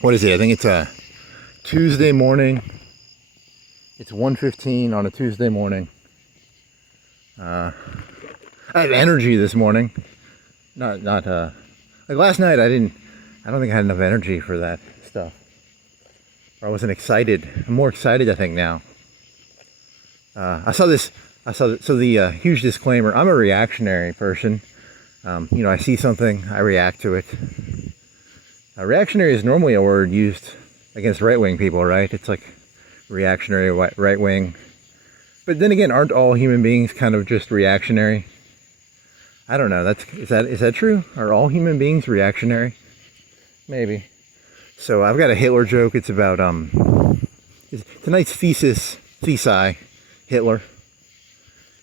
what is it? I think it's a Tuesday morning. It's 1:15 on a Tuesday morning. I have energy this morning. Not like last night. I don't think I had enough energy for that stuff. Or I wasn't excited. I'm more excited, I think, now. So the huge disclaimer, I'm a reactionary person. I see something, I react to it. Reactionary is normally a word used against right-wing people, right? It's like reactionary, right-wing. But then again, aren't all human beings kind of just reactionary? I don't know. Is that true? Are all human beings reactionary? Maybe. So I've got a Hitler joke. It's about tonight's thesi, Hitler.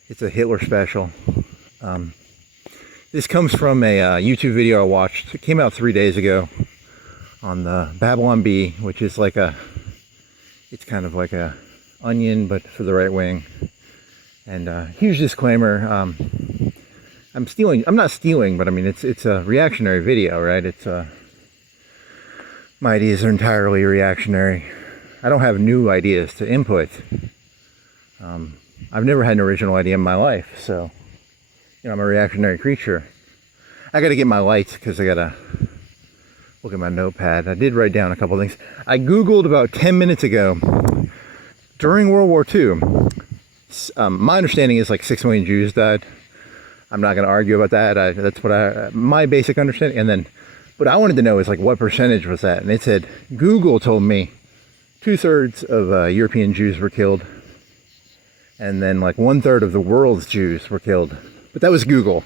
It's a Hitler special. This comes from a YouTube video I watched. It came out 3 days ago on the Babylon Bee, which is it's kind of like a onion, but for the right wing. And huge disclaimer. I'm not stealing, but I mean, it's a reactionary video, right? My ideas are entirely reactionary. I don't have new ideas to input. I've never had an original idea in my life, so, I'm a reactionary creature. I gotta get my lights, because I gotta look at my notepad. I did write down a couple things. I Googled about 10 minutes ago, during World War II, my understanding is 6 million Jews died. I'm not going to argue about that. That's my basic understanding. And then, what I wanted to know is what percentage was that? And it said, Google told me 2/3 of European Jews were killed. And then 1/3 of the world's Jews were killed. But that was Google.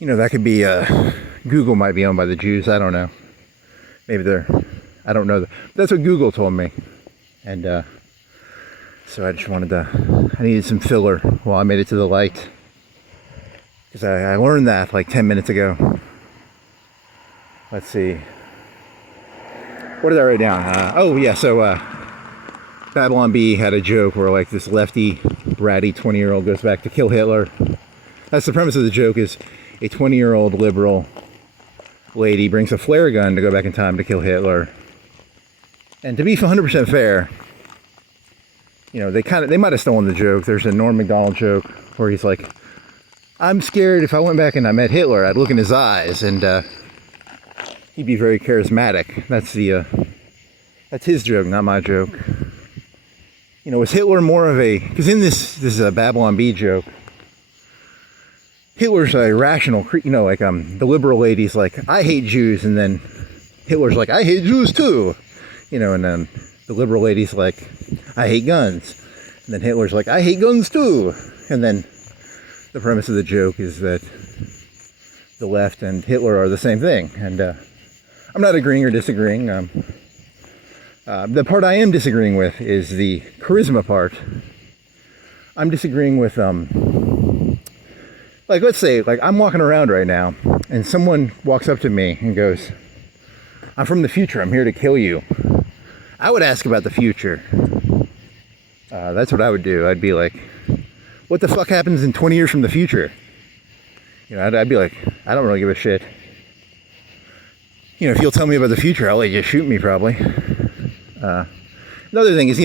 That could be, Google might be owned by the Jews. I don't know. Maybe I don't know. That's what Google told me. And so I just I needed some filler while I made it to the light. Because I learned that 10 minutes ago. Let's see. What did I write down? So Babylon Bee had a joke where this lefty, bratty 20-year-old goes back to kill Hitler. That's the premise of the joke, is a 20-year-old liberal lady brings a flare gun to go back in time to kill Hitler. And to be 100% fair, they might have stolen the joke. There's a Norm Macdonald joke where he's like, I'm scared if I went back and I met Hitler, I'd look in his eyes and he'd be very charismatic. That's his joke, not my joke. Was Hitler more of because in this is a Babylon Bee joke, Hitler's a rational, the liberal lady's I hate Jews, and then Hitler's I hate Jews too. And then the liberal lady's I hate guns. And then Hitler's I hate guns too. And then the premise of the joke is that the left and Hitler are the same thing. And I'm not agreeing or disagreeing. The part I am disagreeing with is the charisma part. I'm disagreeing with, let's say, I'm walking around right now, and someone walks up to me and goes, I'm from the future, I'm here to kill you. I would ask about the future. That's what I would do. I'd be what the fuck happens in 20 years from the future? I'd be I don't really give a shit. If you'll tell me about the future, I'll let you shoot me probably. The other thing is,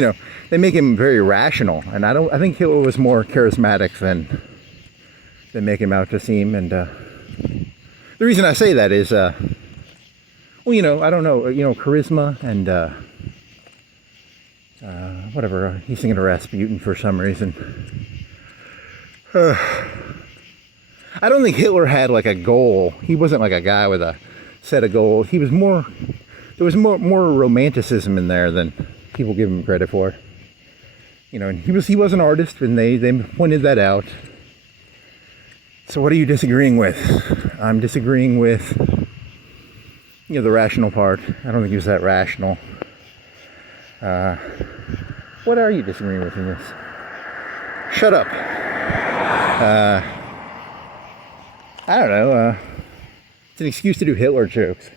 they make him very rational, and I think Hitler was more charismatic than they make him out to seem. And the reason I say that is, I don't know, charisma and whatever. He's singing a Rasputin for some reason. I don't think Hitler had a goal. He wasn't a guy with a set of goals. He was more. There was more romanticism in there than people give him credit for. And he was an artist, and they pointed that out. So what are you disagreeing with? I'm disagreeing with the rational part. I don't think he was that rational. What are you disagreeing with in this? Shut up. I don't know. It's an excuse to do Hitler jokes.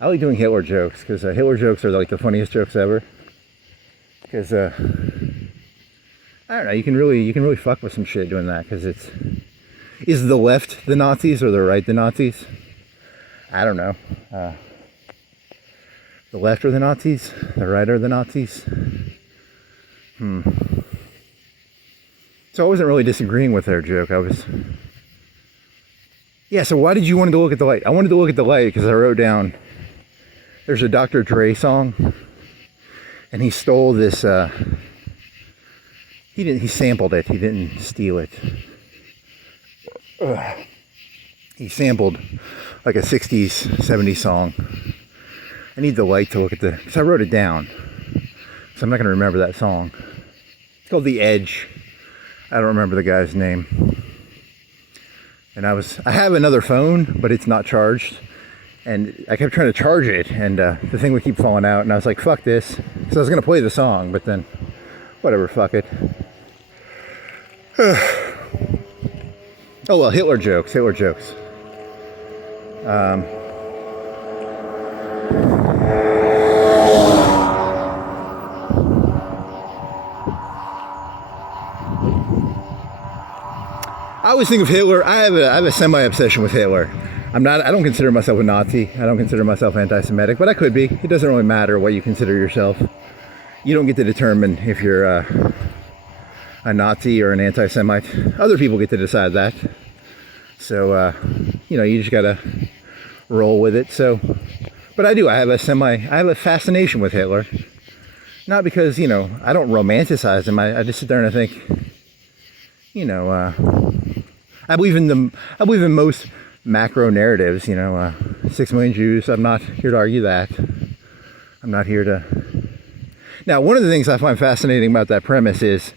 I like doing Hitler jokes because Hitler jokes are the funniest jokes ever. Because I don't know, you can really fuck with some shit doing that, because is the left the Nazis or the right the Nazis? I don't know. The left are the Nazis? The right are the Nazis? So I wasn't really disagreeing with their joke. Yeah, so why did you want to look at the light? I wanted to look at the light because I wrote down, there's a Dr. Dre song, and he stole this, he sampled it, he didn't steal it. He sampled like a 60s, 70s song. I need the light to look at because I wrote it down, so I'm not going to remember that song. It's called The Edge. I don't remember the guy's name. And I have another phone, but it's not charged. And I kept trying to charge it, and the thing would keep falling out. And I was like, fuck this. So I was going to play the song, but then, whatever, fuck it. Oh, well, Hitler jokes. I always think of Hitler. I have a semi-obsession with Hitler. I don't consider myself a Nazi. I don't consider myself anti-Semitic, but I could be. It doesn't really matter what you consider yourself. You don't get to determine if you're a Nazi or an anti-Semite. Other people get to decide that. So, you just gotta roll with it. So, but I have a fascination with Hitler. Not because, I don't romanticize him. I just sit there and I think, I believe in most macro narratives, 6 million Jews. I'm not here to argue that. I'm not here to... Now, one of the things I find fascinating about that premise is,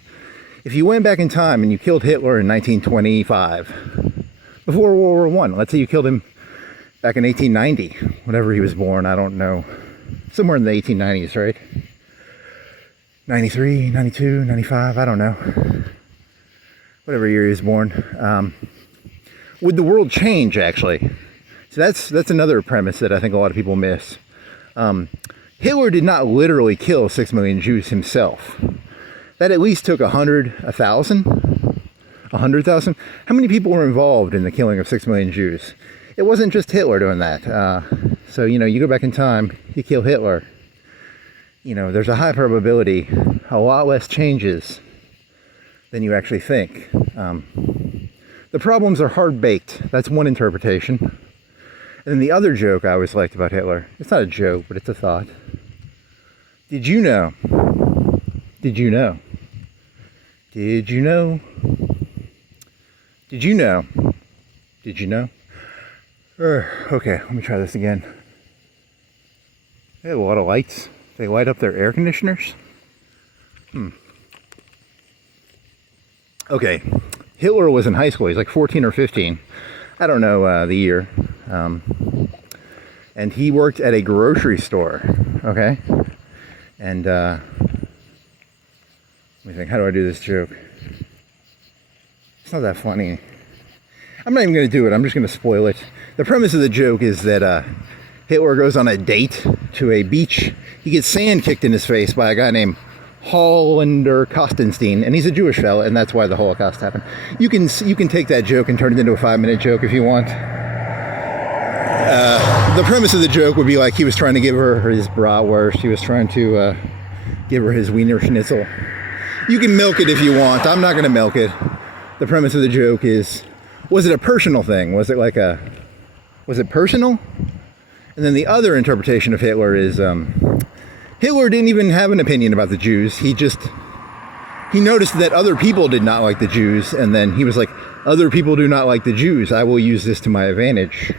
if you went back in time and you killed Hitler in 1925, before World War I, let's say you killed him back in 1890, whenever he was born, I don't know, somewhere in the 1890s, right? 93, 92, 95, I don't know. Whatever year he was born. Would the world change, actually? So that's another premise that I think a lot of people miss. Hitler did not literally kill 6 million Jews himself. That at least took 100,000. How many people were involved in the killing of 6 million Jews? It wasn't just Hitler doing that. So, you go back in time, you kill Hitler. There's a high probability, a lot less changes than you actually think. The problems are hard-baked. That's one interpretation. And then the other joke I always liked about Hitler, it's not a joke, but it's a thought. Did you know? Did you know? Did you know? Did you know? Did you know? Okay, let me try this again. They have a lot of lights. They light up their air conditioners. Okay, Hitler was in high school. He's like 14 or 15. I don't know the year. And he worked at a grocery store. Okay? And let me think, how do I do this joke? It's not that funny. I'm not even going to do it. I'm just going to spoil it. The premise of the joke is that Hitler goes on a date to a beach. He gets sand kicked in his face by a guy named Hollander Kostenstein, and he's a Jewish fella, and that's why the Holocaust happened. You can take that joke and turn it into a 5-minute joke if you want. The premise of the joke would be like he was trying to give her his bratwurst. He was trying to give her his Wiener Schnitzel. You can milk it if you want. I'm not going to milk it. The premise of the joke is, was it a personal thing? Was it personal? And then the other interpretation of Hitler is, Hitler didn't even have an opinion about the Jews. He noticed that other people did not like the Jews, and then he was like, other people do not like the Jews. I will use this to my advantage.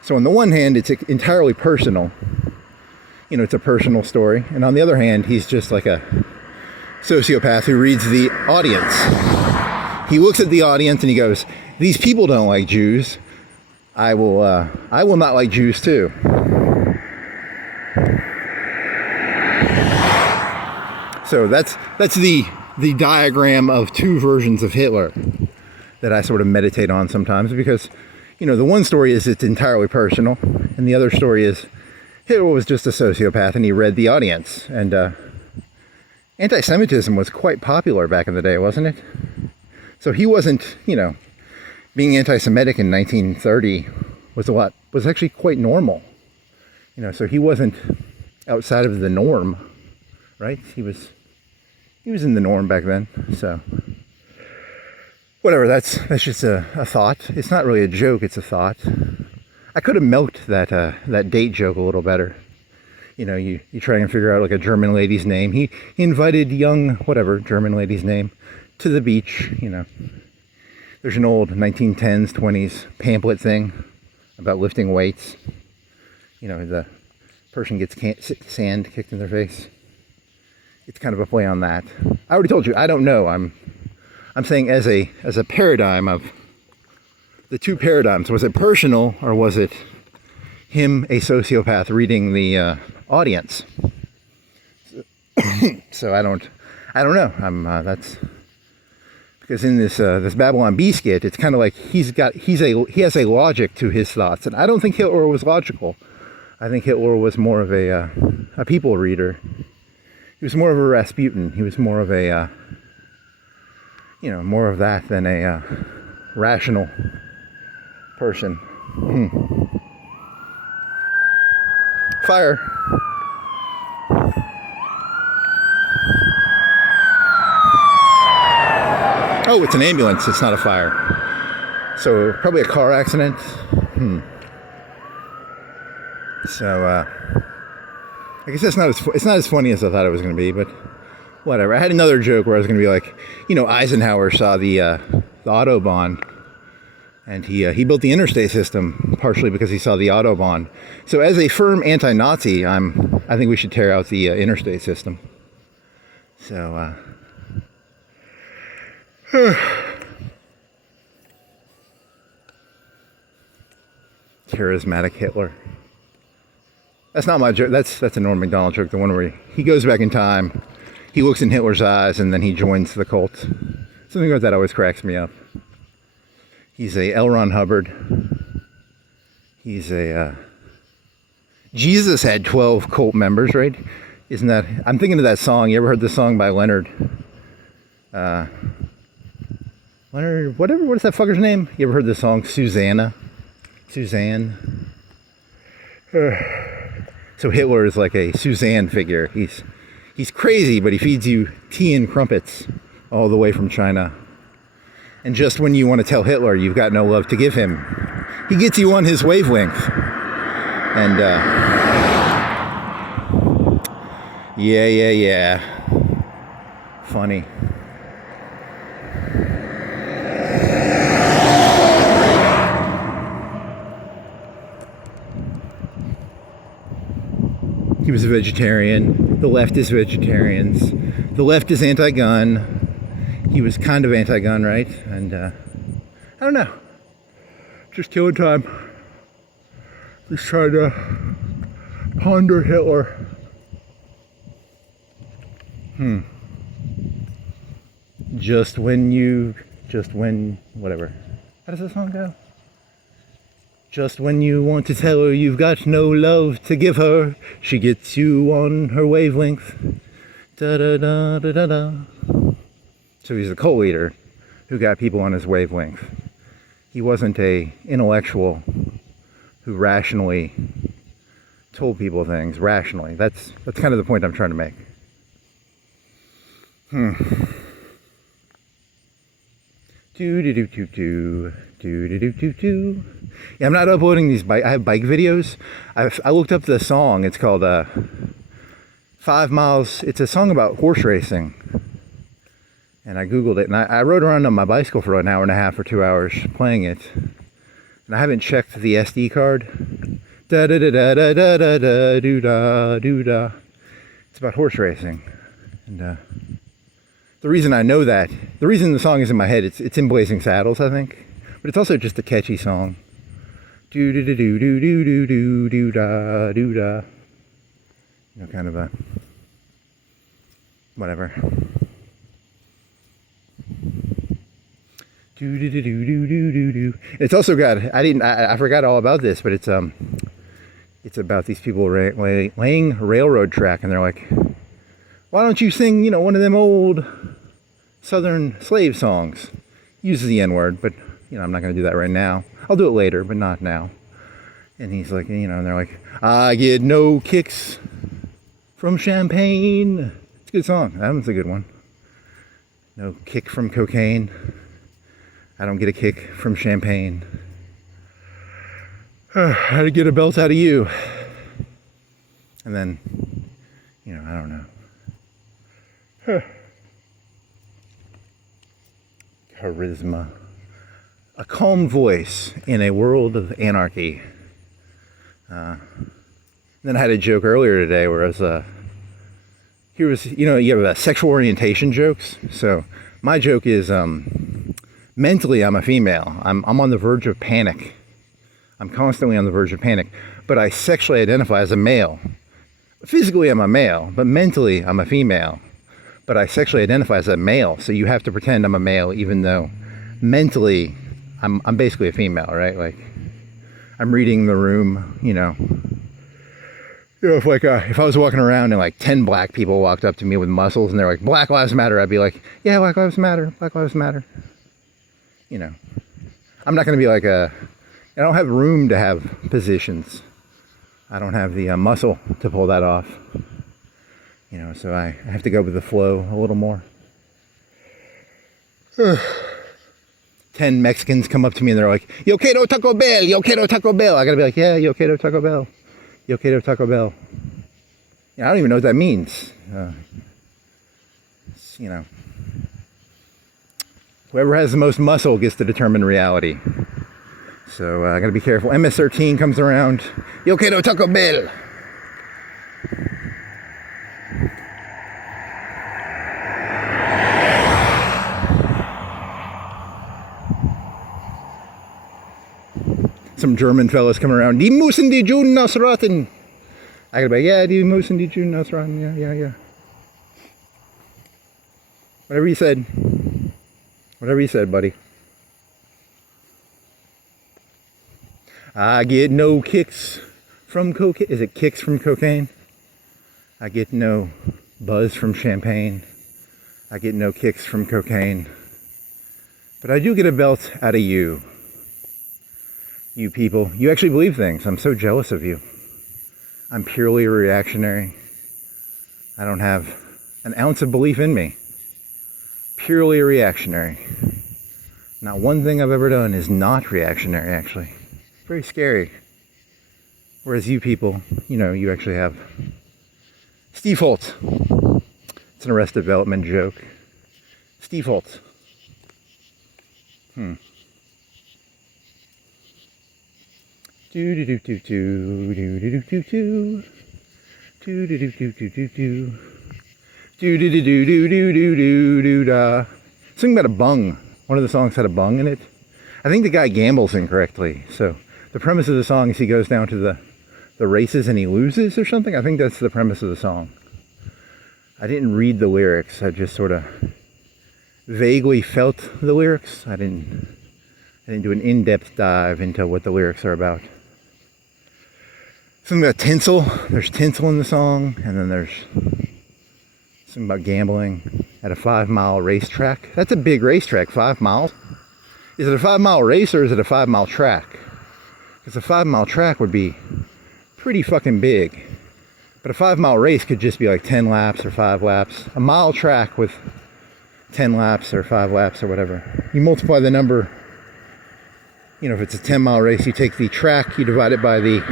So on the one hand, it's entirely personal. It's a personal story. And on the other hand, he's just like a sociopath who reads the audience. He looks at the audience and he goes, these people don't like Jews. I will not like Jews too. So that's the diagram of two versions of Hitler that I sort of meditate on sometimes, because, the one story is it's entirely personal, and the other story is Hitler was just a sociopath and he read the audience. And anti-Semitism was quite popular back in the day, wasn't it? So he wasn't, being anti-Semitic in 1930 was actually quite normal. So he wasn't outside of the norm, right? He was in the norm back then. So whatever, that's just a thought. It's not really a joke, it's a thought. I could have milked that date joke a little better. You know, you try and figure out like a German lady's name. He invited young, whatever, German lady's name to the beach, you know. There's an old 1910s, 20s pamphlet thing about lifting weights. You know, the person gets sand kicked in their face. It's kind of a play on that. I already told you, I don't know. I'm saying as a paradigm of the two paradigms. Was it personal or was it him, a sociopath, reading the audience? So I don't know. That's because in this Babylon Bee skit, it's kind of like he has a logic to his thoughts, and I don't think Hitler was logical. I think Hitler was more of a people reader. He was more of a Rasputin. He was more of a more of that than a rational person. Fire. Oh, it's an ambulance. It's not a fire. So probably a car accident. So I guess it's not as funny as I thought it was going to be, but whatever. I had another joke where I was going to be like, Eisenhower saw the Autobahn, and he built the interstate system partially because he saw the Autobahn. So as a firm anti-Nazi, I think we should tear out the interstate system. So charismatic Hitler. That's not my joke. That's a Norm Macdonald joke. The one where he goes back in time, he looks in Hitler's eyes, and then he joins the cult. Something like that always cracks me up. He's a L. Ron Hubbard. He's a Jesus had 12 cult members, right? Isn't that? I'm thinking of that song. You ever heard the song by Leonard? Leonard, whatever. What is that fucker's name? You ever heard the song Suzanne? So Hitler is like a Suzanne figure. He's crazy, but he feeds you tea and crumpets all the way from China. And just when you want to tell Hitler you've got no love to give him, he gets you on his wavelength. And yeah. Funny. He was a vegetarian. The left is vegetarians. The left is anti-gun. He was kind of anti-gun, right? And I don't know. Just killing time. Just trying to ponder Hitler. Whatever. How does that song go? Just when you want to tell her you've got no love to give her, she gets you on her wavelength. Da-da-da-da-da-da. So he's a cult leader who got people on his wavelength. He wasn't a intellectual who rationally told people things rationally. That's kind of the point I'm trying to make. Yeah, I'm not uploading these I have bike videos. I looked up the song. It's called 5 Miles. It's a song about horse racing. And I Googled it, and I rode around on my bicycle for an hour and a half or 2 hours playing it. And I haven't checked the SD card. Da-da-da-da-da-da-da-da-doo-da-doo-da. It's about horse racing. And the reason I know that, the reason the song is in my head, it's in Blazing Saddles, I think. But it's also just a catchy song. Do-do-do-do-do-do-do-do-da-do-da. Kind of a... whatever. Do-do-do-do-do-do-do. It's also got, I forgot all about this, but it's about these people laying railroad track, and they're like, why don't you sing, one of them old Southern slave songs? Uses the N-word, but, I'm not going to do that right now. I'll do it later, but not now. And he's like, and they're like, I get no kicks from champagne. It's a good song. That one's a good one. No kick from cocaine. I don't get a kick from champagne. How to get a belt out of you. And then, I don't know. Charisma. A calm voice in a world of anarchy. Then I had a joke earlier today where I was, you have sexual orientation jokes. So my joke is, mentally I'm a female. I'm on the verge of panic. I'm constantly on the verge of panic, but I sexually identify as a male. Physically I'm a male, but mentally I'm a female. But I sexually identify as a male, so you have to pretend I'm a male even though mentally I'm basically a female, right? Like, I'm reading the room, if I was walking around and like 10 black people walked up to me with muscles and they're like, Black Lives Matter, I'd be like, yeah, Black Lives Matter, Black Lives Matter. I'm not going to be like I don't have room to have positions. I don't have the muscle to pull that off. So I have to go with the flow a little more. 10 Mexicans come up to me and they're like, yo quiero Taco Bell, yo quiero Taco Bell. I gotta be like, yeah, yo quiero Taco Bell. Yo quiero Taco Bell. I don't even know what that means. Whoever has the most muscle gets to determine reality. So I gotta be careful. MS-13 comes around. Yo quiero Taco Bell. Some German fellas come around. Die müssen die Juden ausrotten. I gotta be, yeah, die müssen die Juden ausrotten. Yeah. Whatever you said. Whatever you said, buddy. I get no kicks from cocaine. Is it kicks from cocaine? I get no buzz from champagne. I get no kicks from cocaine. But I do get a belt out of you. You people. You actually believe things. I'm so jealous of you. I'm purely a reactionary. I don't have an ounce of belief in me. Purely a reactionary. Not one thing I've ever done is not reactionary, actually. Very scary. Whereas you people, you actually have Steve Holt. It's an Arrested Development joke. Steve Holt. Something about a bung. One of the songs had a bung in it. I think the guy gambles incorrectly. So the premise of the song is he goes down to the races and he loses or something. I think that's the premise of the song. I didn't read the lyrics. I just sort of vaguely felt the lyrics. I didn't do an in-depth dive into what the lyrics are about. Something about tinsel. There's tinsel in the song, and then there's something about gambling at a 5-mile racetrack. That's a big racetrack, 5 miles. Is it a 5-mile race or is it a 5-mile track? Because a 5-mile track would be pretty fucking big. But a 5-mile race could just be like 10 laps or 5 laps. A mile track with 10 laps or 5 laps or whatever. You multiply the number, if it's a 10-mile race, you take the track, you divide it by the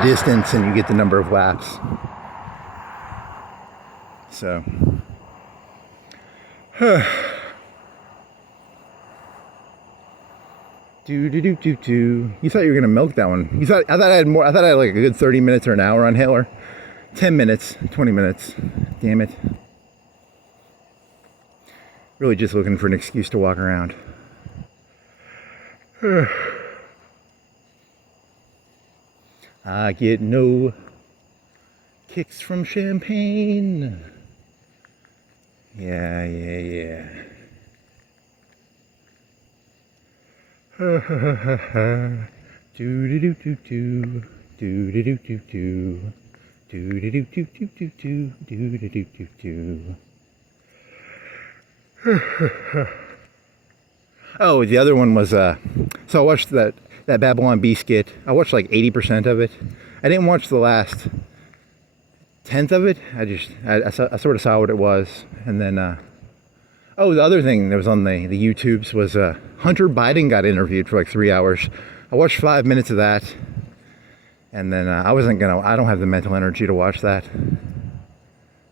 distance, and you get the number of laps. So, You thought you were gonna milk that one. I thought I had more. I thought I had like a good 30 minutes or an hour on Hitler. 10 minutes, 20 minutes. Damn it. Really just looking for an excuse to walk around. I get no kicks from champagne. Yeah. Oh, the other one was so I watched that that Babylon Bee skit. I watched like 80% of it. I didn't watch the last tenth of it. I sort of saw what it was. And then, oh, the other thing that was on the YouTubes was Hunter Biden got interviewed for like 3 hours. I watched 5 minutes of that. And then I don't have the mental energy to watch that.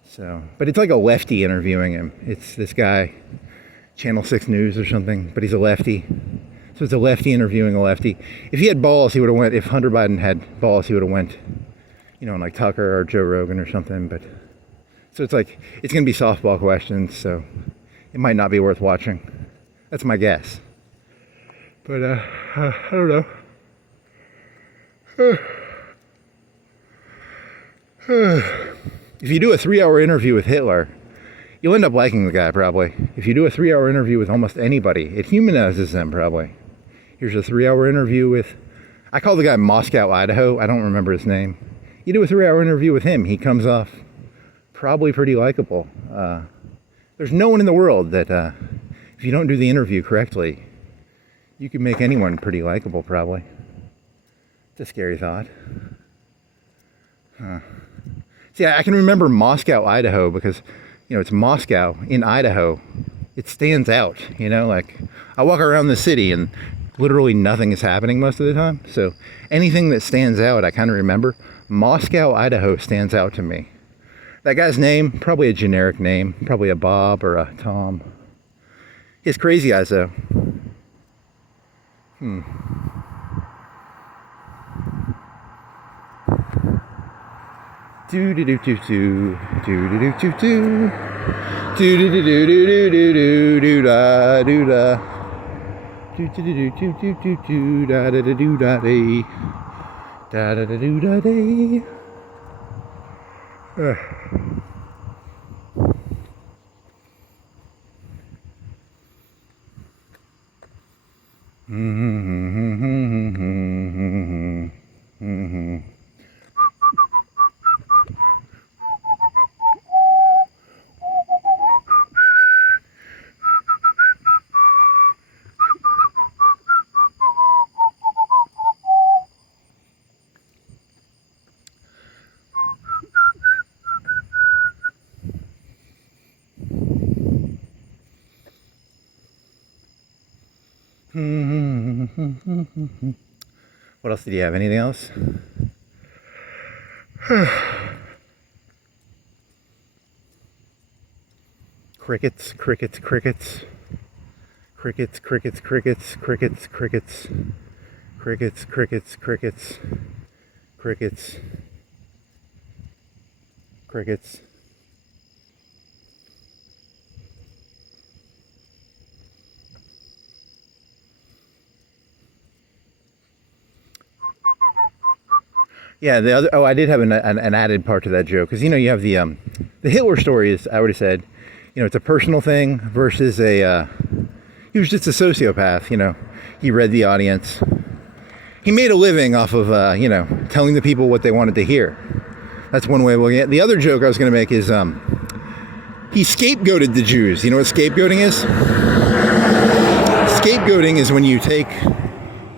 So, but it's like a lefty interviewing him. It's this guy, Channel 6 News or something, but he's a lefty. So it's a lefty interviewing a lefty. If he had balls, he would have went. If Hunter Biden had balls, he would have went, you know, on like Tucker or Joe Rogan or something. But so it's like, it's going to be softball questions, so it might not be worth watching. That's my guess. But I don't know. If you do a 3-hour interview with Hitler, you'll end up liking the guy probably. If you do a 3-hour interview with almost anybody, it humanizes them probably. Here's a 3-hour interview with, I call the guy Moscow, Idaho. I don't remember his name. You do a 3-hour interview with him, he comes off probably pretty likable. There's no one in the world that, if you don't do the interview correctly, you can make anyone pretty likable probably. It's a scary thought. See, I can remember Moscow, Idaho, because, you know, it's Moscow in Idaho. It stands out, you know, like I walk around the city and literally nothing is happening most of the time. So anything that stands out, I kind of remember. Moscow, Idaho stands out to me. That guy's name, probably a generic name, probably a Bob or a Tom. He has crazy eyes though. Do do do do do do do do do do do do do do do do do da do da do do do do do do do da da da do da day da da da do da day. What else did you have? Anything else? Crickets, crickets, crickets. Crickets, crickets, crickets, crickets, crickets. Crickets, crickets, crickets. Crickets. Crickets. Yeah, the other. Oh, I did have an added part to that joke because you know you have the Hitler story is I already said, you know, it's a personal thing versus a he was just a sociopath. You know, he read the audience. He made a living off of you know, telling the people what they wanted to hear. That's one way of looking at it. The other joke I was going to make is he scapegoated the Jews. You know what scapegoating is? Scapegoating is when you take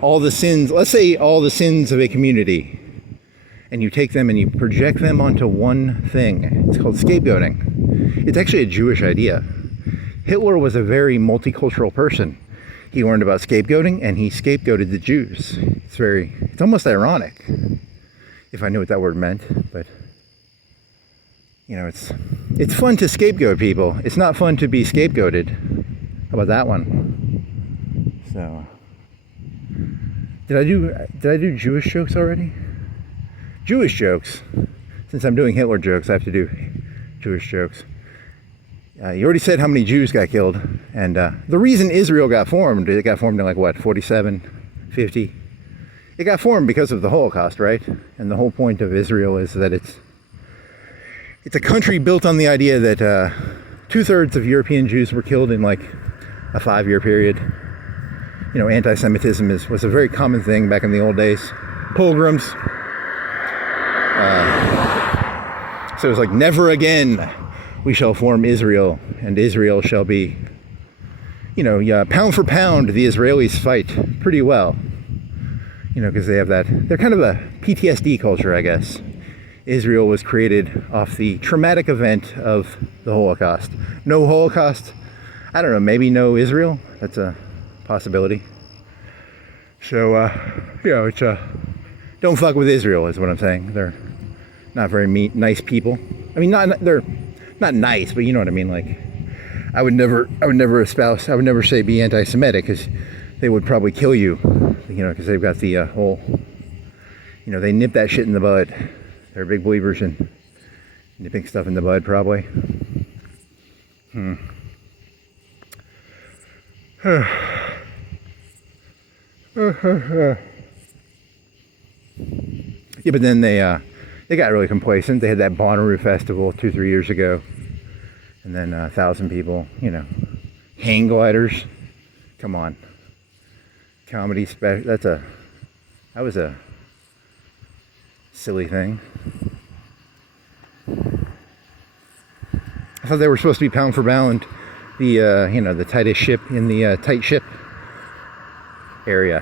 all the sins. Let's say all the sins of a community. And you take them and you project them onto one thing. It's called scapegoating. It's actually a Jewish idea. Hitler was a very multicultural person. He learned about scapegoating and he scapegoated the Jews. It's almost ironic, if I knew what that word meant, but you know, it's fun to scapegoat people. It's not fun to be scapegoated. How about that one? So, did I do Jewish jokes already? Jewish jokes. Since I'm doing Hitler jokes, I have to do Jewish jokes. You already said how many Jews got killed, and the reason Israel got formed, it got formed in like what, 47, 50? It got formed because of the Holocaust, right? And the whole point of Israel is that it's a country built on the idea that 2/3 of European Jews were killed in like a 5-year period. You know, anti-Semitism was a very common thing back in the old days. Pogroms. So it was like, never again we shall form Israel, and Israel shall be, you know, yeah, pound for pound, the Israelis fight pretty well. You know, because they have that, they're kind of a PTSD culture, I guess. Israel was created off the traumatic event of the Holocaust. No Holocaust, I don't know, maybe no Israel. That's a possibility. So, you know, it's don't fuck with Israel is what I'm saying. They're not very nice people. I mean, they're not nice, but you know what I mean. Like, I would never say be anti-Semitic, because they would probably kill you. You know, because they've got the whole, you know, they nip that shit in the bud. They're big believers in nipping stuff in the bud, probably. Yeah, but then they got really complacent. They had that Bonnaroo festival 2-3 years ago, and then 1,000 people. You know, hang gliders. Come on, comedy special. That was a silly thing. I thought they were supposed to be pound for pound the you know, the tightest ship in the tight ship area.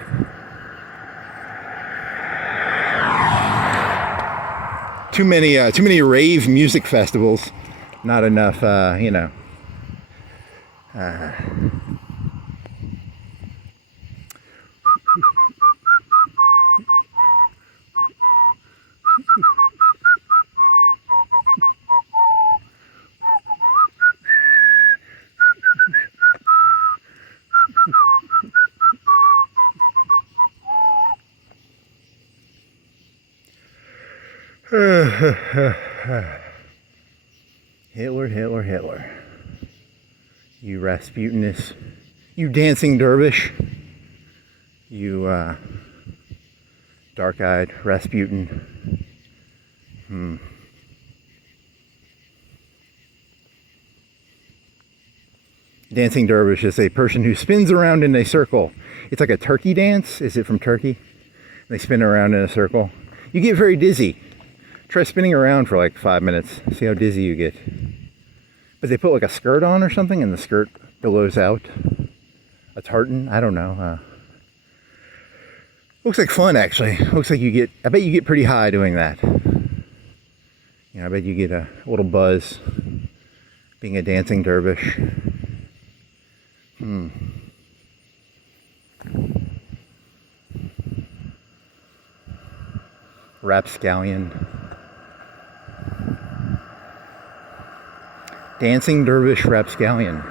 Too many rave music festivals, not enough you know, Hitler. You Rasputinous, you dancing dervish, you dark-eyed Rasputin. Dancing dervish is a person who spins around in a circle. It's like a turkey dance. Is it from Turkey? They spin around in a circle. You get very dizzy. Try spinning around for like 5 minutes. See how dizzy you get. But they put like a skirt on or something, and the skirt billows out. A tartan? I don't know. Looks like fun, actually. Looks like I bet you get pretty high doing that. You know, I bet you get a little buzz being a dancing dervish. Rapscallion. Dancing dervish rapscallion.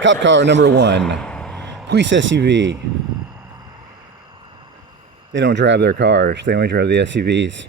Cop car number 1. Police SUV. They don't drive their cars, they only drive the SUVs.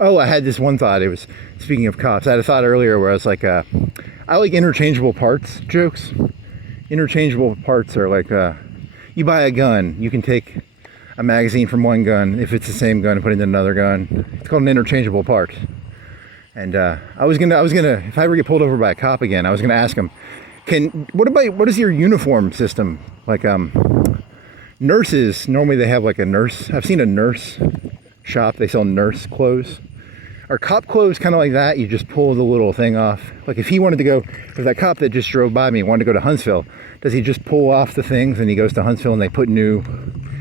Oh, I had this one thought. It was, speaking of cops, I had a thought earlier where I was like, I like interchangeable parts jokes. Interchangeable parts are like, you buy a gun, you can take a magazine from one gun, if it's the same gun, and put it in another gun. It's called an interchangeable part. And I was gonna, if I ever get pulled over by a cop again, I was gonna ask him, what is your uniform system? Like, nurses, normally they have like a nurse. I've seen a nurse shop, they sell nurse clothes. Are cop clothes kind of like that? You just pull the little thing off. Like if he wanted to go, if that cop that just drove by me wanted to go to Huntsville, does he just pull off the things and he goes to Huntsville and they put new,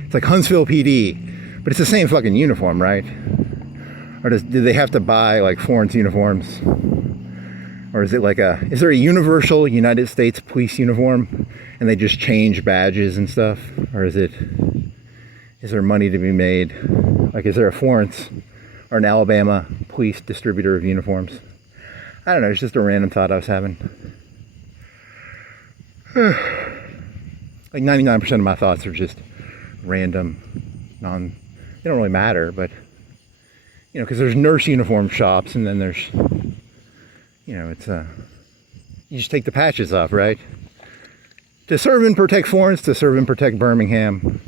it's like Huntsville PD, but it's the same fucking uniform, right? Or do they have to buy like Florence uniforms? Or is it like is there a universal United States police uniform? and they just change badges and stuff? Or is there money to be made? Like, is there a Florence or an Alabama police distributor of uniforms? I don't know, it's just a random thought I was having. Like 99% of my thoughts are just random, they don't really matter, but, you know, because there's nurse uniform shops, and then there's, you know, it's you just take the patches off, right? To serve and protect Florence, to serve and protect Birmingham,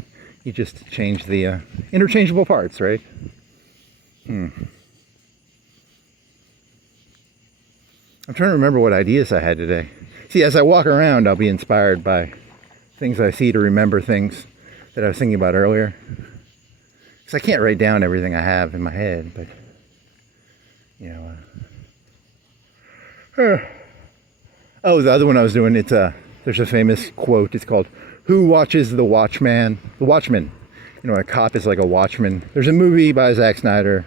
you just change the interchangeable parts, right? I'm trying to remember what ideas I had today. See, as I walk around, I'll be inspired by things I see to remember things that I was thinking about earlier. Because I can't write down everything I have in my head, but, you know. Oh, the other one I was doing, there's a famous quote. It's called, "Who watches the watchman?" The watchman. You know, a cop is like a watchman. There's a movie by Zack Snyder.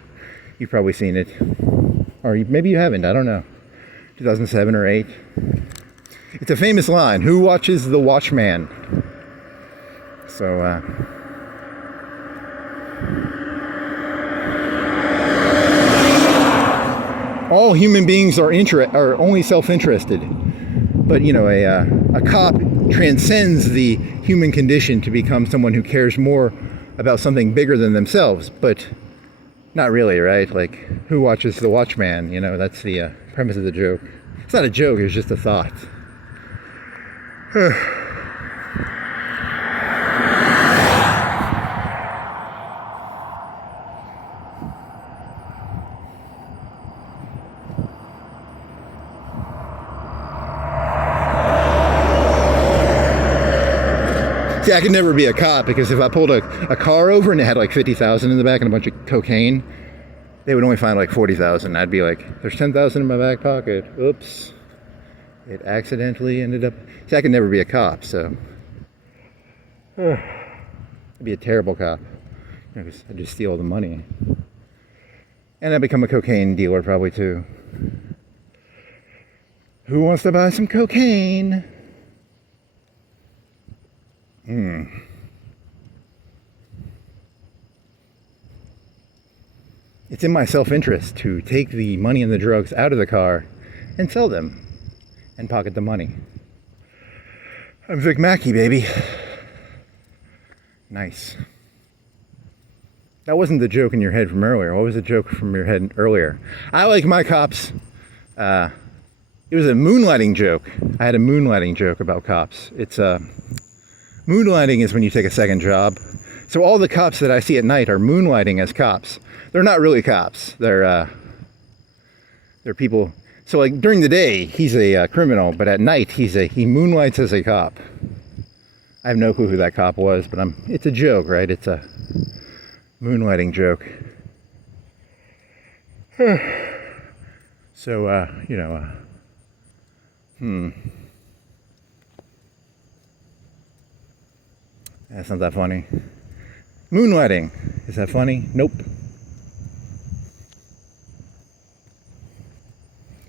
You've probably seen it. Or maybe you haven't, I don't know. 2007 or 8. It's a famous line. Who watches the watchman? So, all human beings are only self-interested. But, you know, a cop transcends the human condition to become someone who cares more about something bigger than themselves. But not really, right? Like, who watches the watchman? You know, that's the premise of the joke. It's not a joke, it's just a thought. See, I could never be a cop, because if I pulled a car over and it had like 50,000 in the back and a bunch of cocaine, they would only find like 40,000. I'd be like, there's 10,000 in my back pocket. Oops. It accidentally ended up... See, I could never be a cop, so... I'd be a terrible cop. You know, 'cause I'd just steal all the money. And I'd become a cocaine dealer probably too. Who wants to buy some cocaine? It's in my self-interest to take the money and the drugs out of the car and sell them and pocket the money. I'm Vic Mackey, baby. Nice. That wasn't the joke in your head from earlier. What was the joke from your head earlier? I like my cops. It was a moonlighting joke. I had a moonlighting joke about cops. Moonlighting is when you take a second job. So all the cops that I see at night are moonlighting as cops. They're not really cops. They're people. So like during the day, he's a criminal, but at night he moonlights as a cop. I have no clue who that cop was, but it's a joke, right? It's a moonlighting joke. So, you know, that's not that funny. Moonlighting, is that funny? Nope.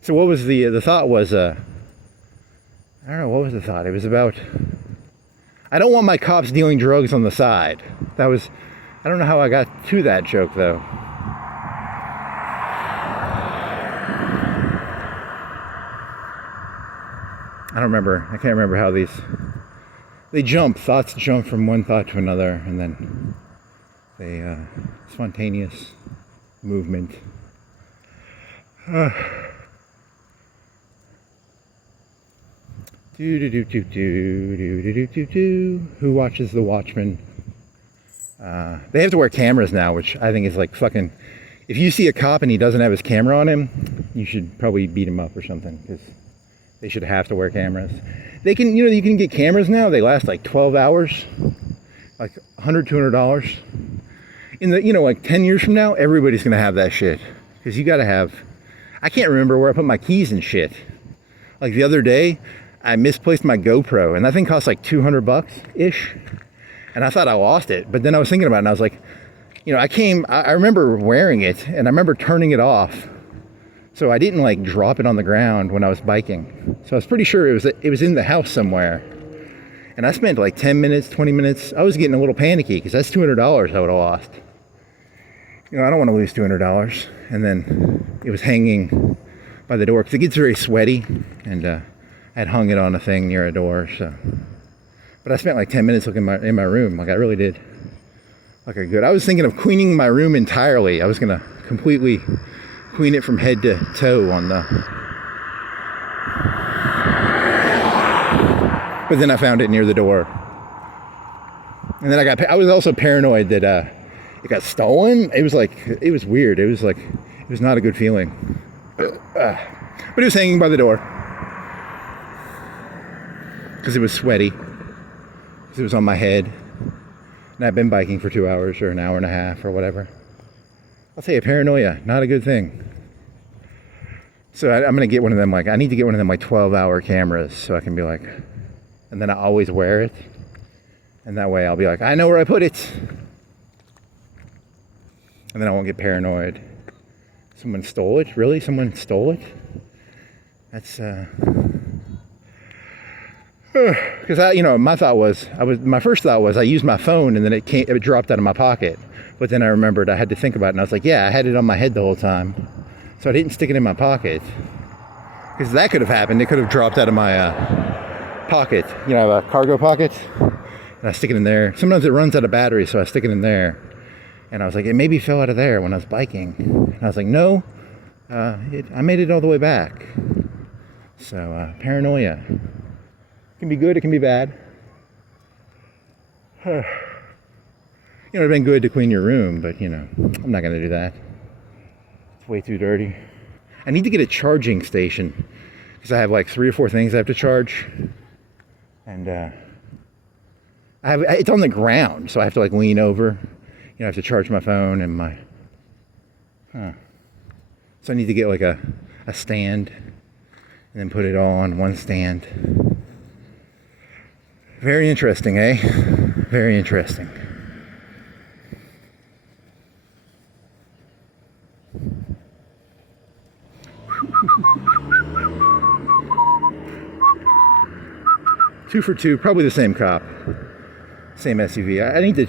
So what was the thought was, I don't know, what was the thought? It was about, I don't want my cops dealing drugs on the side. That was, I don't know how I got to that joke though. I don't remember. I can't remember how thoughts jump from one thought to another, and then they, spontaneous movement. Who watches the Watchmen? They have to wear cameras now, which I think is like fucking... If you see a cop and he doesn't have his camera on him, you should probably beat him up or something, because they should have to wear cameras. They can, you know, you can get cameras now. They last like 12 hours, like $100, $200. In the, you know, like 10 years from now, everybody's going to have that shit. Because you got to have... I can't remember where I put my keys and shit. Like the other day, I misplaced my GoPro, and that thing cost like $200-ish. And I thought I lost it. But then I was thinking about it, and I was like, you know, I remember wearing it, and I remember turning it off. So I didn't like drop it on the ground when I was biking. So I was pretty sure it was in the house somewhere. And And I spent like 10 minutes, 20 minutes. I was getting a little panicky because that's $200 I would have lost. You know, I don't want to lose $200. And then it was hanging by the door because it gets very sweaty, and I had hung it on a thing near a door. So, but I spent like 10 minutes looking in my room. Like I really did. Like a good. I was thinking of cleaning my room entirely. I was gonna completely clean it from head to toe on the. But then I found it near the door, and then I was also paranoid that it got stolen. It was weird. It was not a good feeling. But it was hanging by the door because it was sweaty. Because it was on my head, and I've been biking for 2 hours or an hour and a half or whatever. I'll tell you, paranoia, not a good thing. So I'm gonna get one of them. I need to get one of them 12-hour cameras so I can be like, and then I always wear it, and that way I'll be like, I know where I put it, and then I won't get paranoid. Someone stole it? Really? Someone stole it? That's because my first thought was I used my phone and then it dropped out of my pocket. But then I remembered I had to think about it, and I was like, yeah, I had it on my head the whole time, so I didn't stick it in my pocket, because that could have happened. It could have dropped out of my pocket, a cargo pocket, and I stick it in there. Sometimes it runs out of battery, so I stick it in there. And I was like, it maybe fell out of there when I was biking. And I was like, no, I made it all the way back. So paranoia. It can be good, it can be bad. It'd been good to clean your room, but I'm not gonna do that. It's way too dirty. I need to get a charging station because I have like 3 or 4 things I have to charge. And it's on the ground, so I have to lean over. I have to charge my phone and my. So I need to get a stand and then put it all on one stand. Very interesting, eh? Very interesting. Two for two, probably the same cop. Same SUV. I need to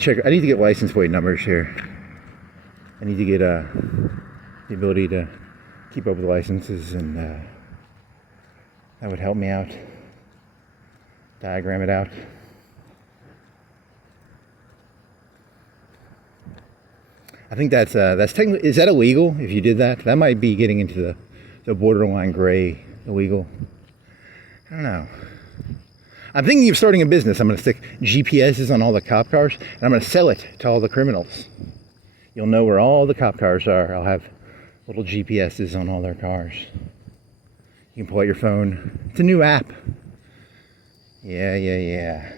get license plate numbers here. I need to get the ability to keep up with licenses, and that would help me out. Diagram it out. I think that's technically, is that illegal if you did that? That might be getting into the borderline gray illegal. I don't know. I'm thinking of starting a business. I'm going to stick GPSs on all the cop cars, and I'm going to sell it to all the criminals. You'll know where all the cop cars are. I'll have little GPSs on all their cars. You can pull out your phone. It's a new app. Yeah.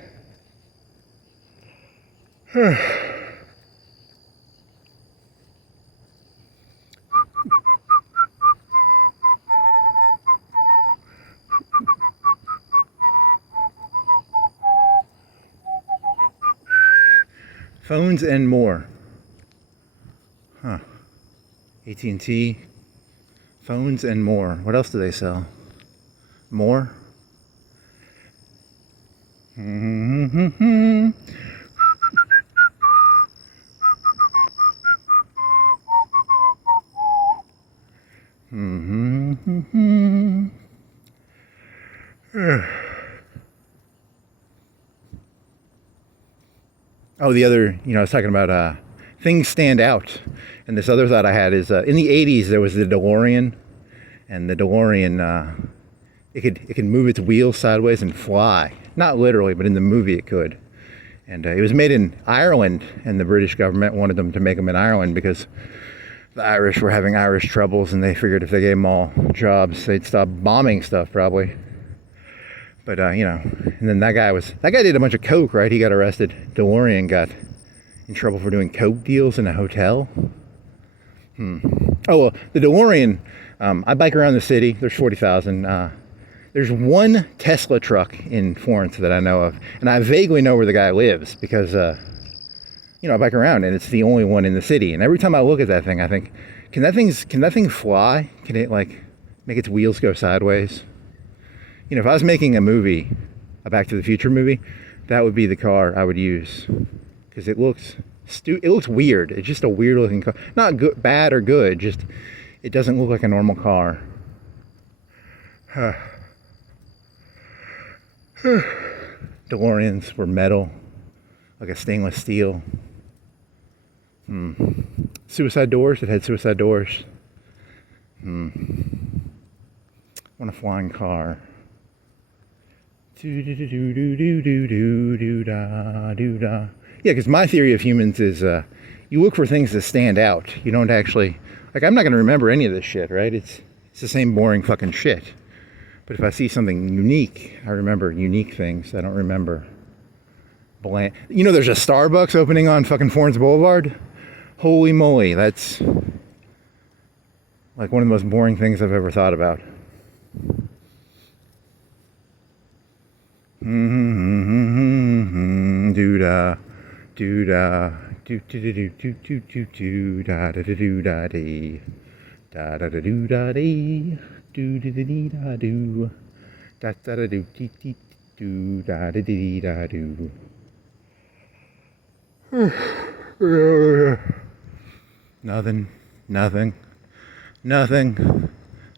Phones and more. AT&T. Phones and more. What else do they sell? More? Oh, the other, I was talking about things stand out. And this other thought I had is in the 80s there was the DeLorean, and the DeLorean it could move its wheels sideways and fly. Not literally, but in the movie it could. And it was made in Ireland, and the British government wanted them to make them in Ireland because the Irish were having Irish troubles, and they figured if they gave them all jobs, they'd stop bombing stuff probably. But and then that guy did a bunch of coke, right? He got arrested. DeLorean got in trouble for doing coke deals in a hotel. Oh, well, the DeLorean, I bike around the city. There's 40,000. There's one Tesla truck in Florence that I know of, and I vaguely know where the guy lives because, I bike around, and it's the only one in the city. And every time I look at that thing, I think, can that thing fly? Can it make its wheels go sideways? If I was making a movie, a Back to the Future movie, that would be the car I would use, because it looks it looks weird. It's just a weird looking car. Not good, bad or good. Just it doesn't look like a normal car. DeLoreans were metal, like a stainless steel. Suicide doors. It had suicide doors. Want a flying car. Yeah, because my theory of humans is you look for things that stand out. You don't actually, like, I'm not going to remember any of this shit, right? It's the same boring fucking shit. But if I see something unique, I remember unique things. I don't remember bland. You know, there's a Starbucks opening on fucking Florence Boulevard. Holy moly, that's like one of the most boring things I've ever thought about. Doo-da, doo-da, doo-doo-doo-doo-doo-doo, da-da-da-doo-da-dee, da-da-da-doo-da-dee, doo-doo-doo-doo-da-doo, da-da-da-doo-dee-dee-doo, da-da-dee-da-doo. Nothing, nothing, nothing,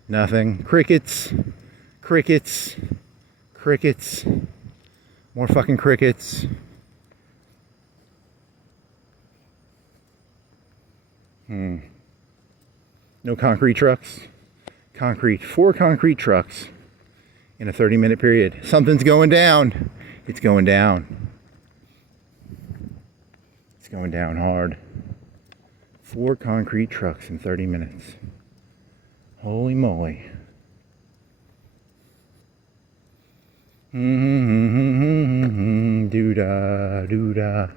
nothing. Crickets, crickets, crickets. More fucking crickets. No concrete trucks. Four concrete trucks in a 30-minute period. Something's going down. It's going down. It's going down hard. 4 concrete trucks in 30 minutes. Holy moly. Doo-da, doo-da.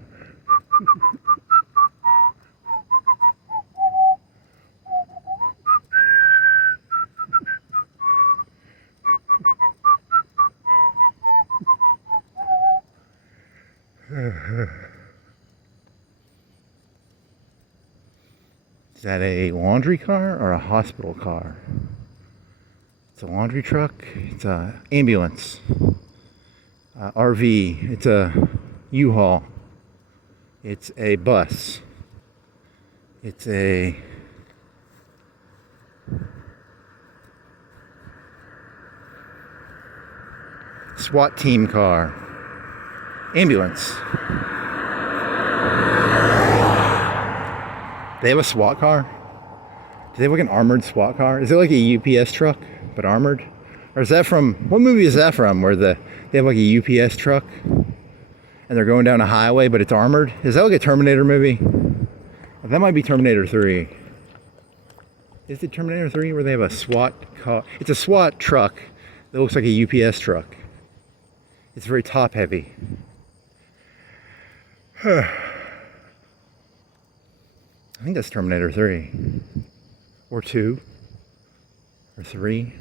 Is that a laundry car or a hospital car? It's a laundry truck. It's a ambulance. RV. It's a U-Haul. It's a bus. It's a SWAT team car. Ambulance. They have a SWAT car? Do they have like an armored SWAT car? Is it like a UPS truck, but armored? Or is that from, what movie is that from, where they have like a UPS truck and they're going down a highway, but it's armored? Is that like a Terminator movie? That might be Terminator 3. Is it Terminator 3 where they have a SWAT car? It's a SWAT truck that looks like a UPS truck. It's very top heavy. I think that's Terminator 3. Or 2. Or 3.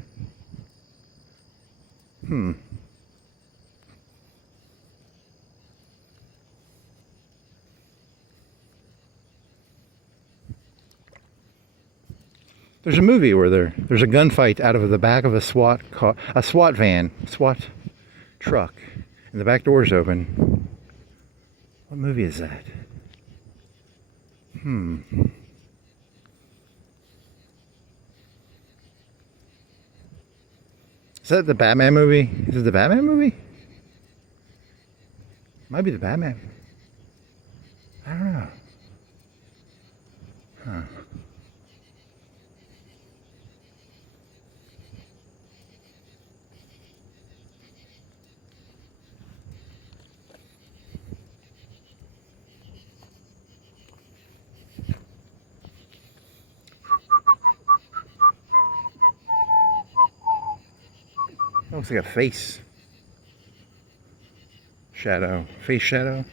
There's a movie where there's a gunfight out of the back of a SWAT car, a SWAT van, SWAT truck, and the back door's open. What movie is that? Is that the Batman movie? Is it the Batman movie? Might be the Batman. I don't know. That looks like a face shadow. Face shadow?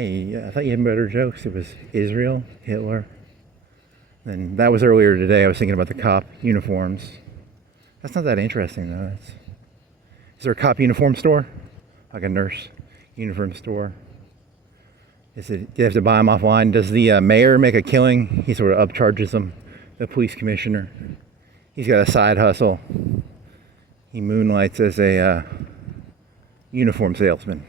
Hey, I thought you had better jokes. It was Israel, Hitler. And that was earlier today. I was thinking about the cop uniforms. That's not that interesting, though. Is there a cop uniform store? Like a nurse uniform store? Do you have to buy them offline? Does the mayor make a killing? He sort of upcharges them. The police commissioner. He's got a side hustle. He moonlights as a uniform salesman.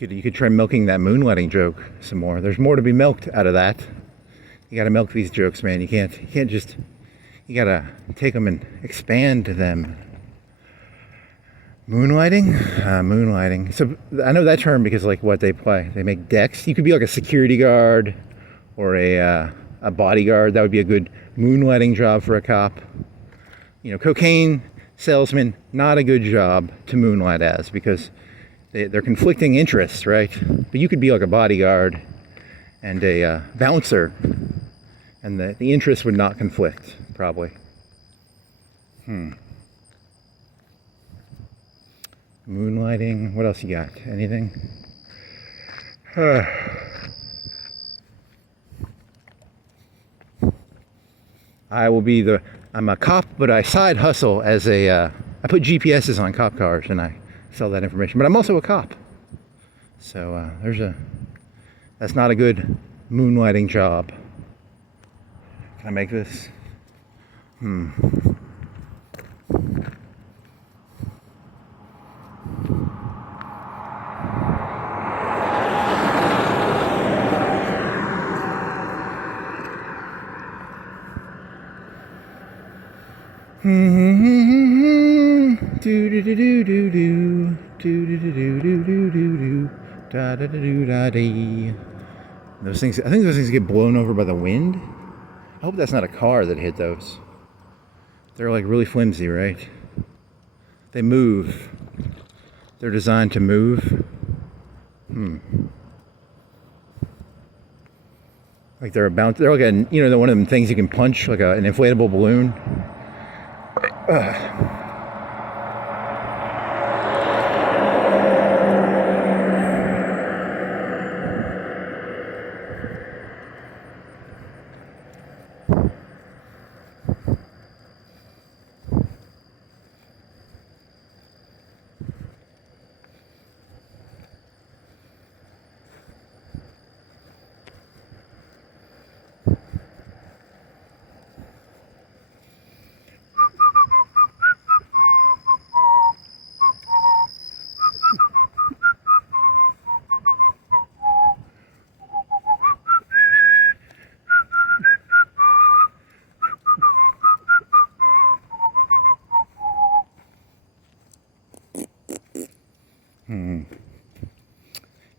You could try milking that moonlighting joke some more. There's more to be milked out of that. You gotta milk these jokes, man. You can't just, you gotta take them and expand them. Moonlighting? Moonlighting. So I know that term because like what they play. They make decks. You could be like a security guard or a bodyguard. That would be a good moonlighting job for a cop. You know, cocaine salesman, not a good job to moonlight as because they're conflicting interests, right? But you could be like a bodyguard and a bouncer, and the interests would not conflict, probably. Moonlighting, what else you got? Anything? I'm a cop, but I side hustle as I put GPSs on cop cars and I sell that information. But I'm also a cop. So that's not a good moonlighting job. Can I make this? Those things, I think those things get blown over by the wind. I hope that's not a car that hit those. They're like really flimsy, right? They move. They're designed to move. Like they're like one of them things you can punch, like an inflatable balloon.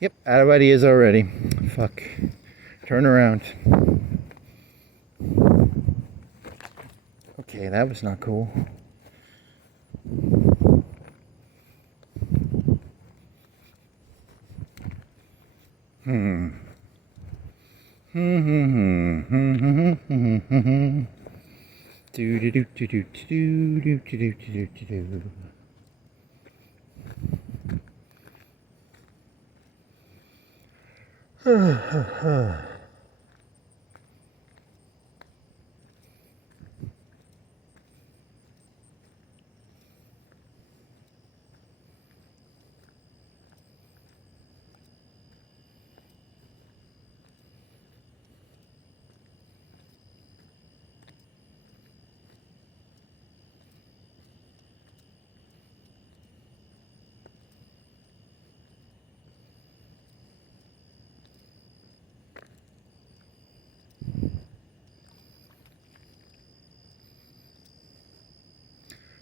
Yep, out of ideas already. Fuck. Turn around. Okay, that was not cool.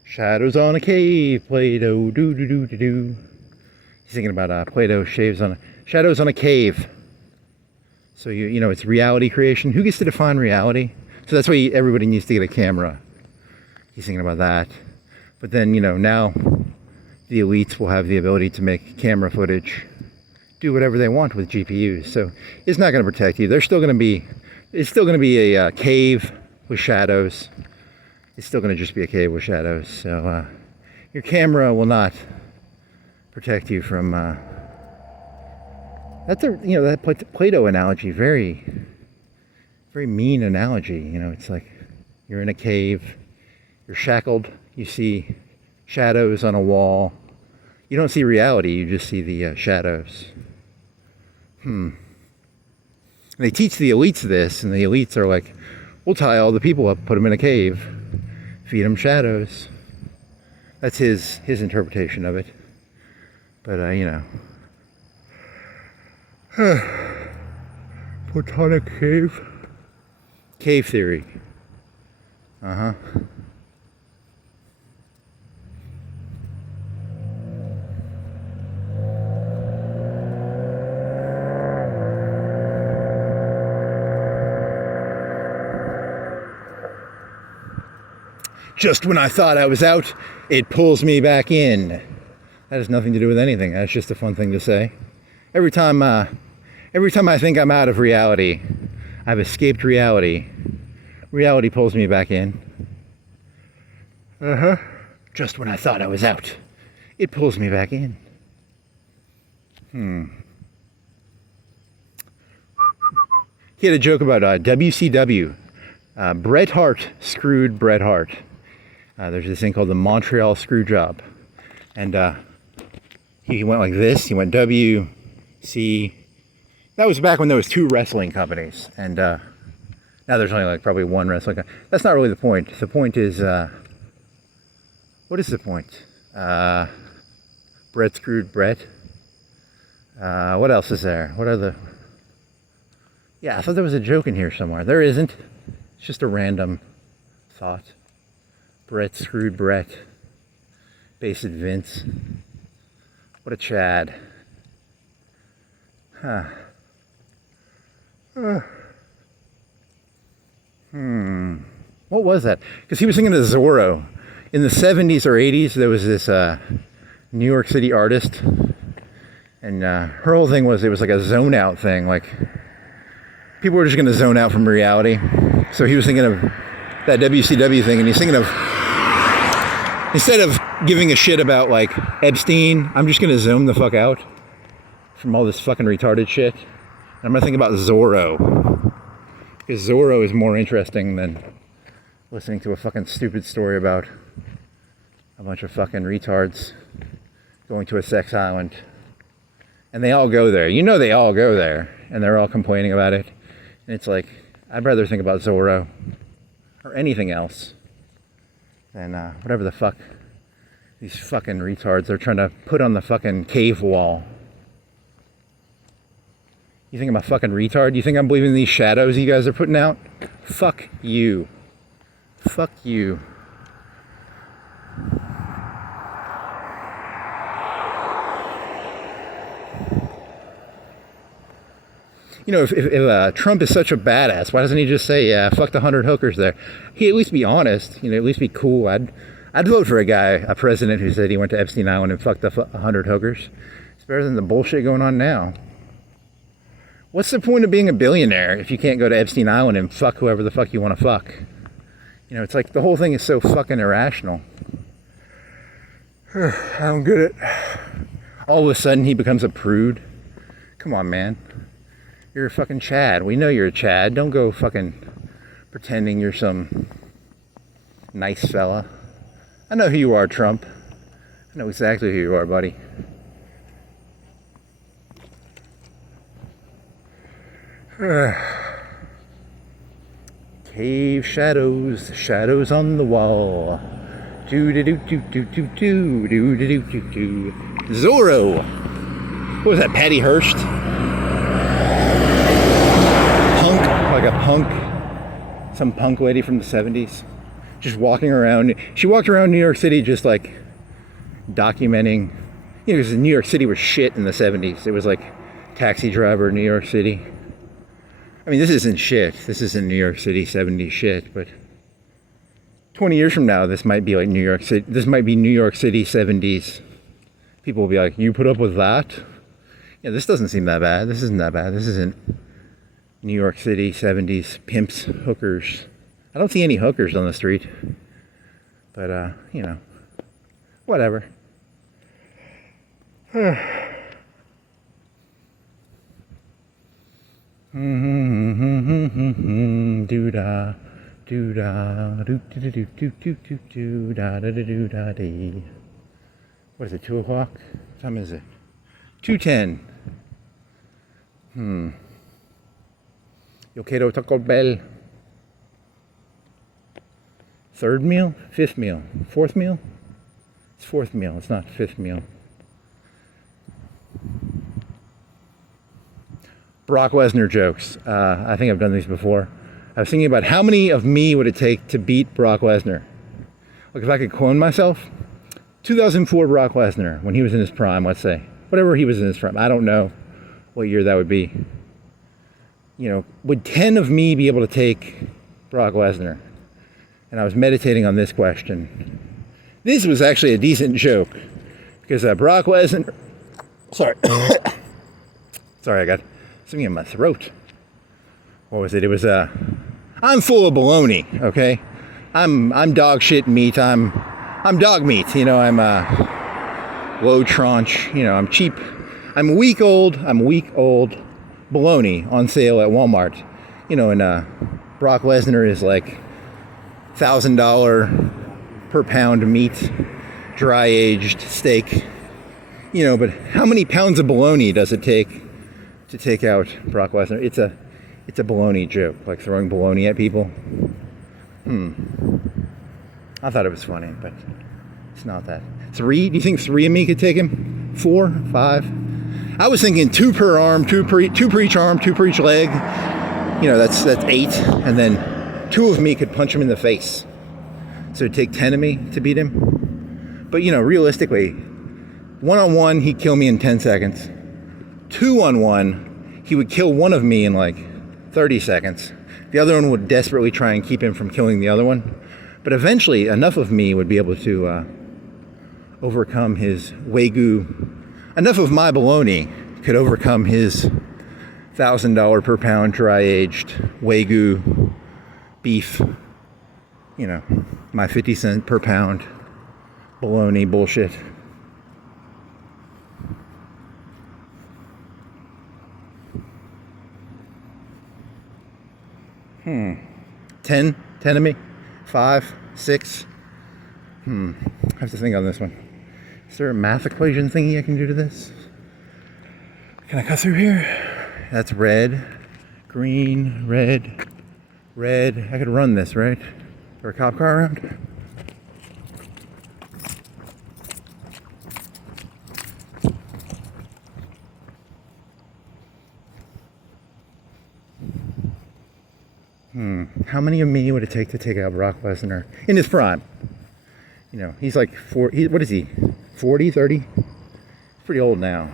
Shadows on a cave, Play-Doh, do. He's thinking about Play-Doh shadows on a cave. So you know it's reality creation. Who gets to define reality? So that's why everybody needs to get a camera. He's thinking about that. But then now the elites will have the ability to make camera footage, do whatever they want with GPUs. So it's not going to protect you. It's still going to be a cave with shadows. It's still going to just be a cave with shadows. So your camera will not protect you from, that's a, you know, that Plato analogy, very, very mean analogy. You know, it's like you're in a cave, you're shackled, you see shadows on a wall. You don't see reality, you just see the shadows. And they teach the elites this, and the elites are like, we'll tie all the people up, put them in a cave, feed them shadows. That's his interpretation of it. But, you know. Platonic cave. Cave theory. Just when I thought I was out, it pulls me back in. That has nothing to do with anything. That's just a fun thing to say. Every time I think I'm out of reality, I've escaped reality, reality pulls me back in. Just when I thought I was out, it pulls me back in. He had a joke about WCW. Bret Hart screwed Bret Hart. There's this thing called the Montreal screw job. And he went like this. He went WC. That was back when there was 2 wrestling companies. And now there's only like probably 1 wrestling company. That's not really the point. The point is, what is the point? Bret screwed Bret. What else is there? What are the... Yeah, I thought there was a joke in here somewhere. There isn't. It's just a random thought. Bret screwed Bret. Based Vince. What a Chad. What was that? Because he was thinking of Zorro. In the 70s or 80s, there was this New York City artist. And her whole thing was, it was like a zone out thing. Like, people were just going to zone out from reality. So he was thinking of that WCW thing, and he's thinking of, instead of giving a shit about like Epstein, I'm just going to zone the fuck out from all this fucking retarded shit. And I'm going to think about Zorro. Because Zorro is more interesting than listening to a fucking stupid story about a bunch of fucking retards going to a sex island. And they all go there. You know they all go there. And they're all complaining about it. And it's like, I'd rather think about Zorro or anything else than whatever the fuck these fucking retards are trying to put on the fucking cave wall. You think I'm a fucking retard? You think I'm believing these shadows you guys are putting out? Fuck you. Fuck you. You know, if Trump is such a badass, why doesn't he just say, yeah, fuck the 100 hookers there? He'd at least be honest, you know, at least be cool. I'd vote for a president who said he went to Epstein Island and fucked the 100 hookers. It's better than the bullshit going on now. What's the point of being a billionaire if you can't go to Epstein Island and fuck whoever the fuck you want to fuck? You know, it's like the whole thing is so fucking irrational. I don't get it. All of a sudden he becomes a prude. Come on, man. You're a fucking Chad. We know you're a Chad. Don't go fucking pretending you're some nice fella. I know who you are, Trump. I know exactly who you are, buddy. Cave shadows, shadows on the wall. Do-do-do-do-do-do-do-do-do-do-do. Zorro. What was that, Patty Hearst? Punk, like a punk. Some punk lady from the 70s. Just walking around. She walked around New York City just like documenting. You know, because New York City was shit in the 70s. It was like Taxi Driver, New York City. I mean, this isn't shit. This isn't New York City 70s shit, but 20 years from now, this might be like New York City. This might be New York City 70s. People will be like, you put up with that? Yeah, this doesn't seem that bad. This isn't that bad. This isn't New York City 70s pimps, hookers. I don't see any hookers on the street. But, you know, whatever. Do-da, do-da, do-do-do-do-do-do-do-da-da-da-do-da-dee. What is it, 2 o'clock? What time is it? 2:10. Yo quiero Taco Bell. Third meal? Fifth meal? Fourth meal? It's fourth meal, it's not fifth meal. Brock Lesnar jokes. I think I've done these before. I was thinking about how many of me would it take to beat Brock Lesnar? Like if I could clone myself, 2004 Brock Lesnar, when he was in his prime, let's say. Whatever he was in his prime. I don't know what year that would be. You know, would 10 of me be able to take Brock Lesnar? And I was meditating on this question. This was actually a decent joke. Because Brock Lesnar... Sorry. Sorry, I got something in my throat. What was it? It was I'm full of baloney, okay? I'm dog shit meat. I'm dog meat, you know, I'm low tranche, you know, I'm cheap. I'm week old baloney on sale at Walmart. You know, and Brock Lesnar is like $1,000 per pound meat, dry aged steak. You know, but how many pounds of baloney does it take to take out Brock Lesnar? It's a baloney joke, like throwing baloney at people. I thought it was funny, but it's not that. 3? Do you think 3 of me could take him? 4? 5? I was thinking 2 per arm, 2 per each arm, 2 per each leg. You know, that's 8, and then 2 of me could punch him in the face. So it'd take 10 of me to beat him. But you know, realistically, 1-on-1, he'd kill me in 10 seconds. 2-on-1, he would kill one of me in like 30 seconds. The other one would desperately try and keep him from killing the other one. But eventually, enough of me would be able to overcome his Wagyu. Enough of my baloney could overcome his $1,000 per pound dry-aged Wagyu beef. You know, my 50 cent per pound baloney bullshit. Ten of me? 5? 6? I have to think on this one. Is there a math equation thingy I can do to this? Can I cut through here? That's red, green, red, red. I could run this, right? Or a cop car around? How many of me would it take to take out Brock Lesnar in his prime? You know, he's like what is he? 40, 30? He's pretty old now.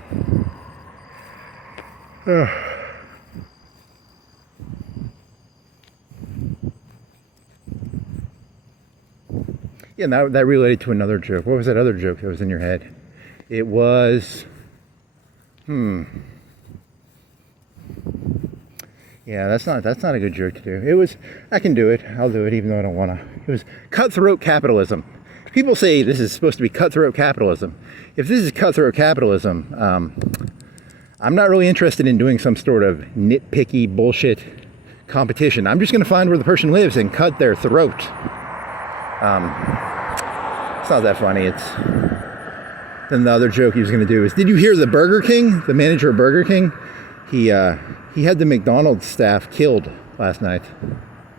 Yeah, that related to another joke. What was that other joke that was in your head? It was, yeah, that's not a good joke to do. It was, I can do it. I'll do it even though I don't want to. It was cutthroat capitalism. People say this is supposed to be cutthroat capitalism. If this is cutthroat capitalism, I'm not really interested in doing some sort of nitpicky bullshit competition. I'm just going to find where the person lives and cut their throat. It's not that funny. Then the other joke he was going to do is, did you hear the Burger King? The manager of Burger King? He had the McDonald's staff killed last night.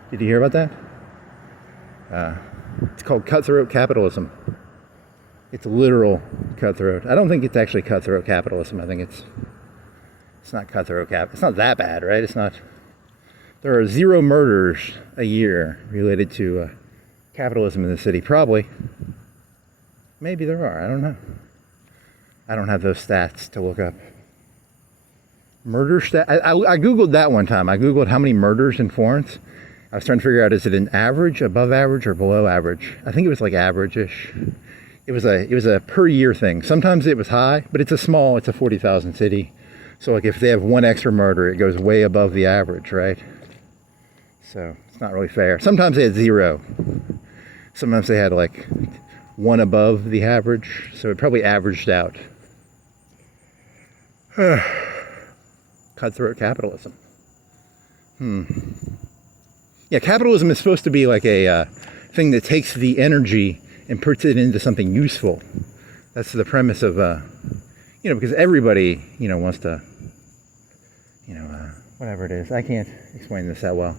Did you hear about that? It's called cutthroat capitalism. It's literal cutthroat. I don't think it's actually cutthroat capitalism. I think it's not cutthroat cap. It's not that bad, right? It's not. There are 0 murders a year related to capitalism in the city. Probably. Maybe there are. I don't know. I don't have those stats to look up. Murder stat. I Googled that one time. I Googled how many murders in Florence. I was trying to figure out, is it an average, above average, or below average? I think it was like average-ish. It was a per year thing. Sometimes it was high, but it's a 40,000 city. So like if they have 1 extra murder, it goes way above the average, right? So it's not really fair. Sometimes they had 0. Sometimes they had like 1 above the average. So it probably averaged out. Cutthroat capitalism. Yeah, capitalism is supposed to be like a thing that takes the energy and puts it into something useful. That's the premise of, because everybody, wants to, whatever it is. I can't explain this that well.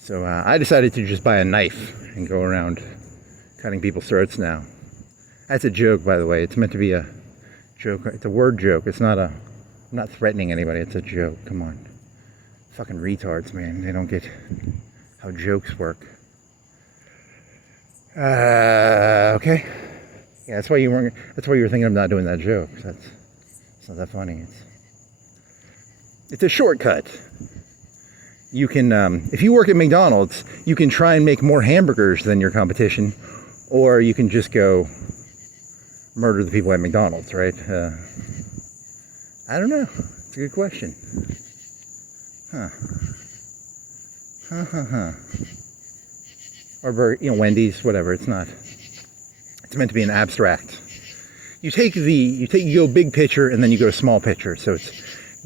So I decided to just buy a knife and go around cutting people's throats now. That's a joke, by the way. It's meant to be a joke. It's a word joke. It's not I'm not threatening anybody. It's a joke. Come on. Fucking retards, man. They don't get how jokes work. Okay. Yeah, that's why you were thinking of not doing that joke. It's not that funny. It's a shortcut. You can, if you work at McDonald's, you can try and make more hamburgers than your competition, or you can just go murder the people at McDonald's, right? I don't know. It's a good question. Or, Wendy's, whatever. It's not. It's meant to be an abstract. You go big picture and then you go small picture. So it's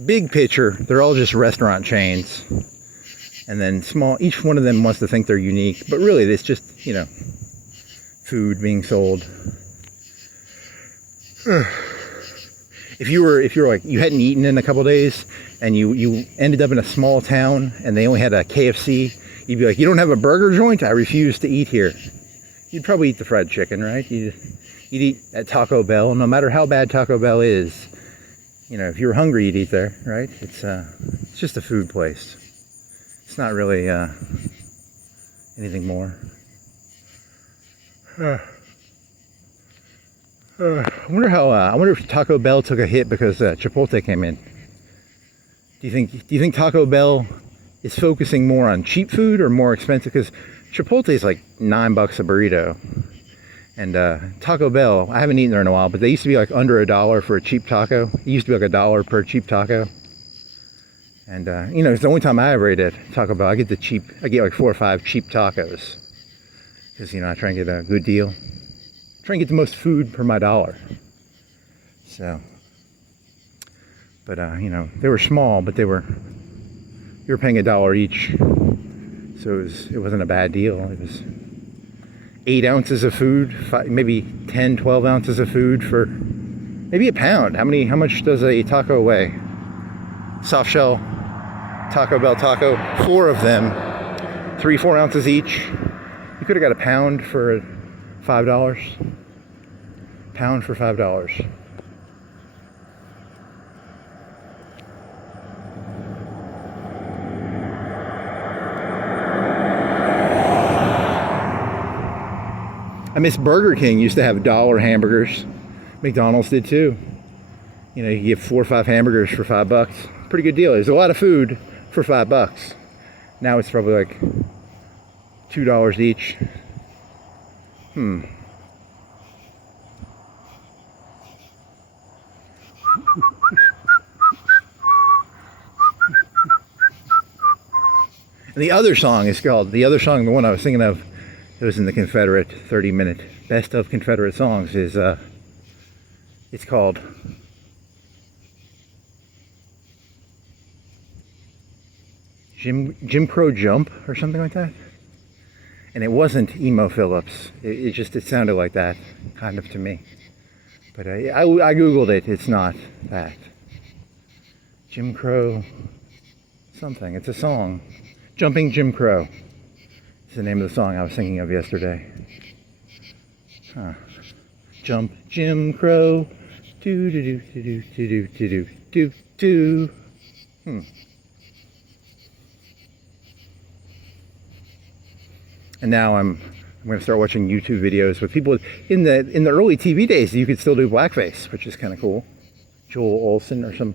big picture. They're all just restaurant chains. And then small, each one of them wants to think they're unique, but really it's just, food being sold. If you were like, you hadn't eaten in a couple days and you ended up in a small town and they only had a KFC, you'd be like, you don't have a burger joint? I refuse to eat here. You'd probably eat the fried chicken, right? You'd eat at Taco Bell, no matter how bad Taco Bell is. If you were hungry, you'd eat there, right? It's just a food place. It's not really anything more. I wonder if Taco Bell took a hit because Chipotle came in. Do you think Taco Bell is focusing more on cheap food or more expensive? Because Chipotle is like $9 a burrito, and Taco Bell, I haven't eaten there in a while, but they used to be like under $1 for a cheap taco. It used to be like $1 per cheap taco. And it's the only time I ever ate at Taco Bell. I get like 4 or 5 cheap tacos because I try and get a good deal. Try and get the most food per my dollar. So, but they were small, but you were paying $1 each, so it wasn't a bad deal. It was 8 ounces of food, maybe 10, 12 ounces of food for maybe a pound. How much does a taco weigh? Soft shell Taco Bell taco, 4 of them, 3, 4 ounces each. You could have got a pound for $5. Pound for $5. I miss Burger King used to have $1 hamburgers. McDonald's did too. You get 4 or 5 hamburgers for $5. Pretty good deal. There's a lot of food for $5. Now it's probably like $2 each. And the other song, the one I was thinking of, it was in the Confederate 30-minute best of Confederate songs, is it's called Jim Crow Jump or something like that. And it wasn't Emo Phillips. It sounded like that, kind of, to me. But I Googled it. It's not that. Jim Crow something. It's a song. Jumping Jim Crow is the name of the song I was thinking of yesterday. Jump Jim Crow. Do do do do do do do do do. And now I'm going to start watching YouTube videos with people in the early TV days. You could still do blackface, which is kind of cool. Joel Olsen or some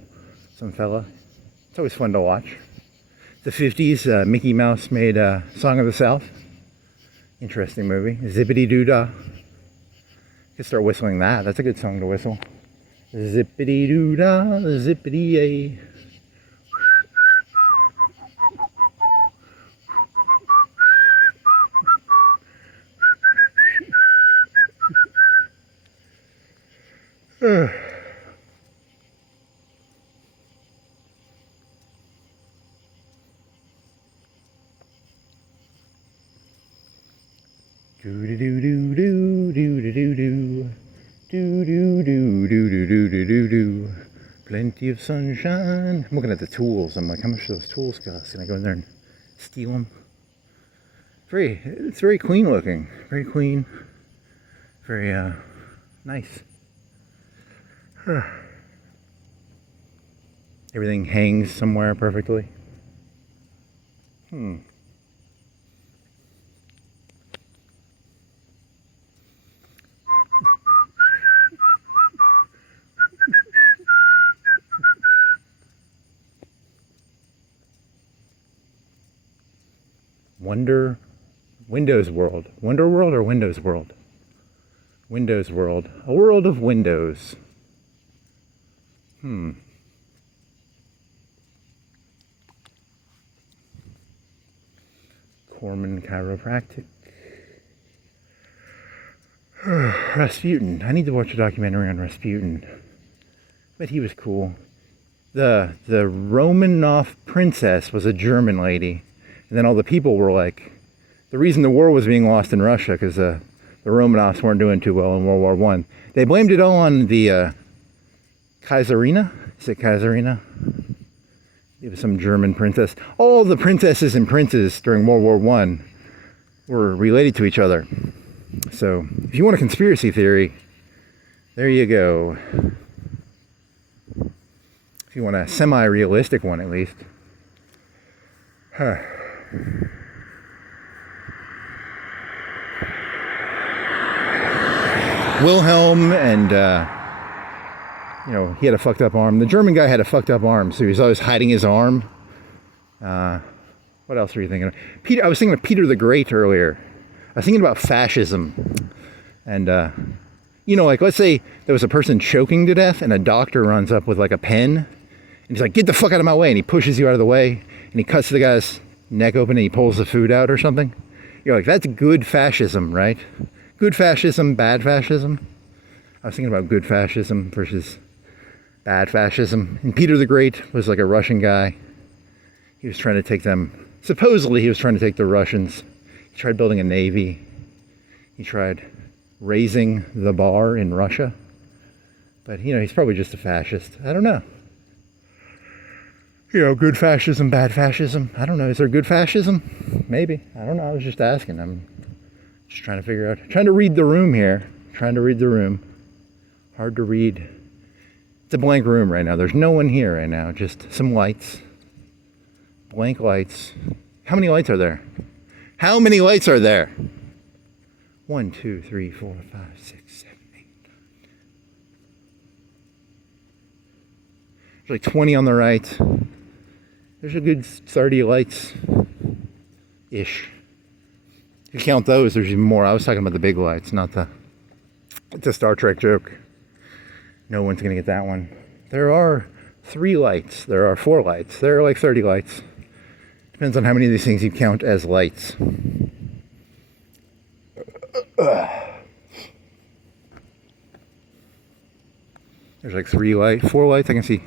fella. It's always fun to watch. The 50s, Mickey Mouse made Song of the South. Interesting movie. Zippity Doo Dah. You could start whistling that. That's a good song to whistle. Zippity Doo Dah, zippity yay. Do do do do do do do do do do do do do do do do. Plenty of sunshine. I'm looking at the tools. I'm like, how much do those tools cost? Can I go in there and steal them? It's very clean looking. Very clean. Very nice. Everything hangs somewhere perfectly. Windows World. Wonder World or Windows World? Windows World. A world of windows. Corman Chiropractic. Rasputin. I need to watch a documentary on Rasputin. But he was cool. The Romanov princess was a German lady. And then all the people were like, the reason the war was being lost in Russia, because the Romanovs weren't doing too well in World War One. They blamed it all on the Kaiserina. Is it Kaiserina? It was some German princess. All the princesses and princes during World War One were related to each other. So if you want a conspiracy theory, there you go. If you want a semi-realistic one, at least. Wilhelm and, he had a fucked up arm. The German guy had a fucked up arm, so he was always hiding his arm. What else were you thinking of? I was thinking of Peter the Great earlier. I was thinking about fascism. And, like, let's say there was a person choking to death and a doctor runs up with, like, a pen. And he's like, get the fuck out of my way. And he pushes you out of the way. And he cuts the guy's neck open and he pulls the food out or something. You're like, that's good fascism, right? Good fascism, bad fascism. I was thinking about good fascism versus bad fascism. And Peter the Great was like a Russian guy. He was trying to take them, supposedly he was trying to take the Russians. He tried building a navy. He tried raising the bar in Russia. But, he's probably just a fascist. I don't know. Good fascism, bad fascism. I don't know. Is there good fascism? Maybe. I don't know. I was just asking. I'm just trying to figure out. Trying to read the room here. Trying to read the room. Hard to read. It's a blank room right now. There's no one here right now. Just some lights. Blank lights. How many lights are there? How many lights are there? 1, 2, 3, 4, 5, 6, 7, 8, 9. There's like 20 on the right. There's a good 30 lights-ish. If you count those, there's even more. I was talking about the big lights, not the... It's a Star Trek joke. No one's going to get that one. There are 3 lights. There are 4 lights. There are like 30 lights. Depends on how many of these things you count as lights. There's like 4 lights. I can see.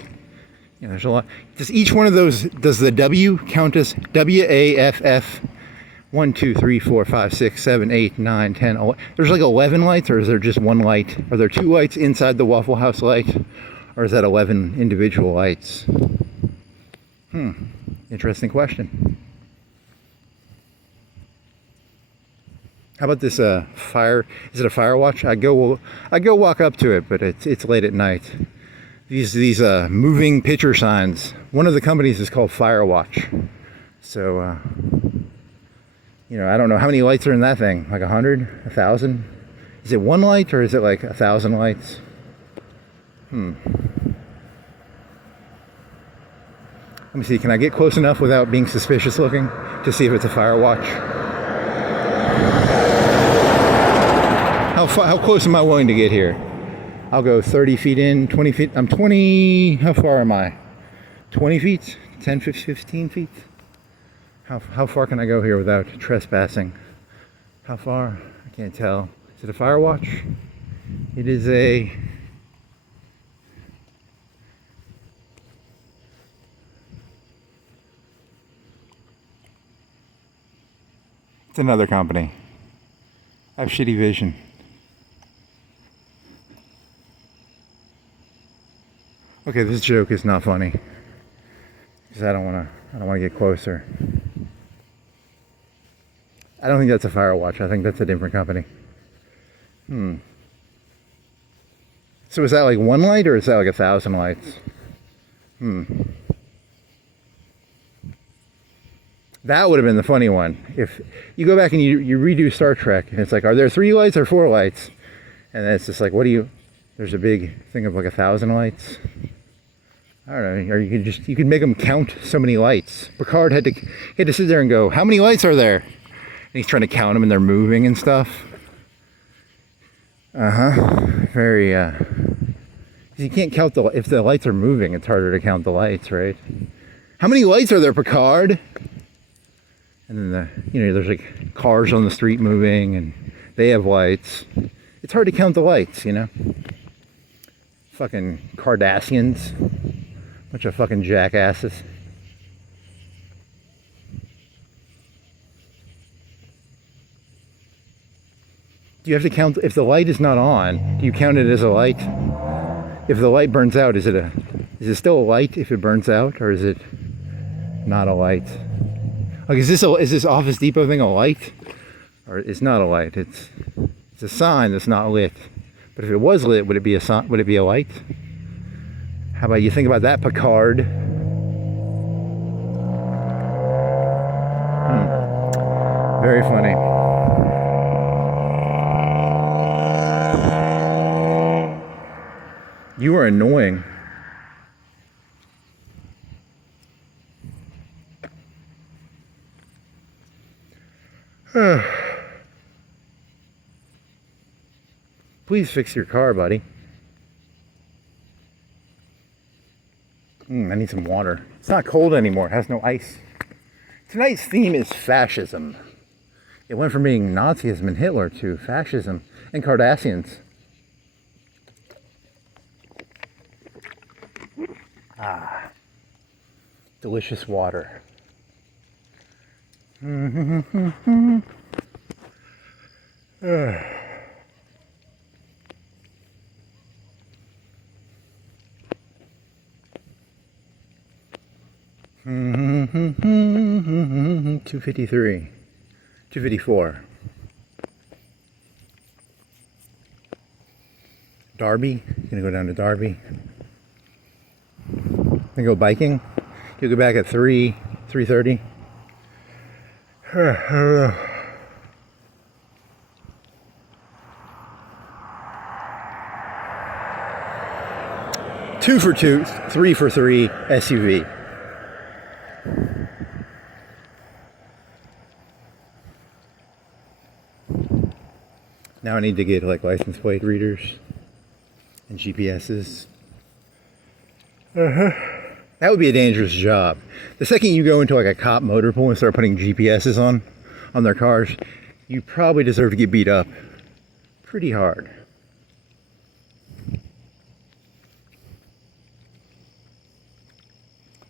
There's a lot. Does each one of those, does the W count as WAFF? 1, 2, 3, 4, 5, 6, 7, 8, 9, 10, 11. There's like 11 lights, or is there just 1 light? Are there 2 lights inside the Waffle House light? Or is that 11 individual lights? Interesting question. How about this fire? Is it a fire watch? I go walk up to it, but it's late at night. These moving picture signs. One of the companies is called Firewatch. So I don't know how many lights are in that thing. Like 100, 1,000. Is it 1 light or is it like 1,000 lights? Let me see. Can I get close enough without being suspicious looking to see if it's a Firewatch? How close am I willing to get here? I'll go 30 feet in, 20 feet. I'm 20, how far am I? 20 feet? 10, 15 feet? How far can I go here without trespassing? How far? I can't tell. Is it a Firewatch? It is a It's another company. I have shitty vision. Okay, this joke is not funny. Because I don't wanna get closer. I don't think that's a Firewatch. I think that's a different company. So is that like one light or is that like 1,000 lights? That would have been the funny one. If you go back and you redo Star Trek and it's like, are there 3 lights or 4 lights? And then it's just like, there's a big thing of like 1,000 lights. I don't know, or you could make them count so many lights. Picard had to sit there and go, how many lights are there? And he's trying to count them and they're moving and stuff. Very, you can't count if the lights are moving, it's harder to count the lights, right? How many lights are there, Picard? And then there's like cars on the street moving and they have lights. It's hard to count the lights, Fucking Cardassians. Bunch of fucking jackasses. Do you have to count, if the light is not on, do you count it as a light? If the light burns out, is it still a light if it burns out, or is it not a light? Like, is this Office Depot thing a light? Or it's not a light, it's a sign that's not lit. But if it was lit, would it be a light? How about you think about that, Picard? Very funny. You are annoying. Please fix your car, buddy. I need some water. It's not cold anymore. It has no ice. Tonight's theme is fascism. It went from being Nazism and Hitler to fascism and Cardassians. Delicious water. $2.53, $2.54. Derby. Gonna go down to Derby. Gonna go biking. You'll go back at 3:30. Two for two, 3 for 3 SUV. Now I need to get like license plate readers and GPSs. That would be a dangerous job. The second you go into like a cop motor pool and start putting GPSs on their cars, you probably deserve to get beat up pretty hard.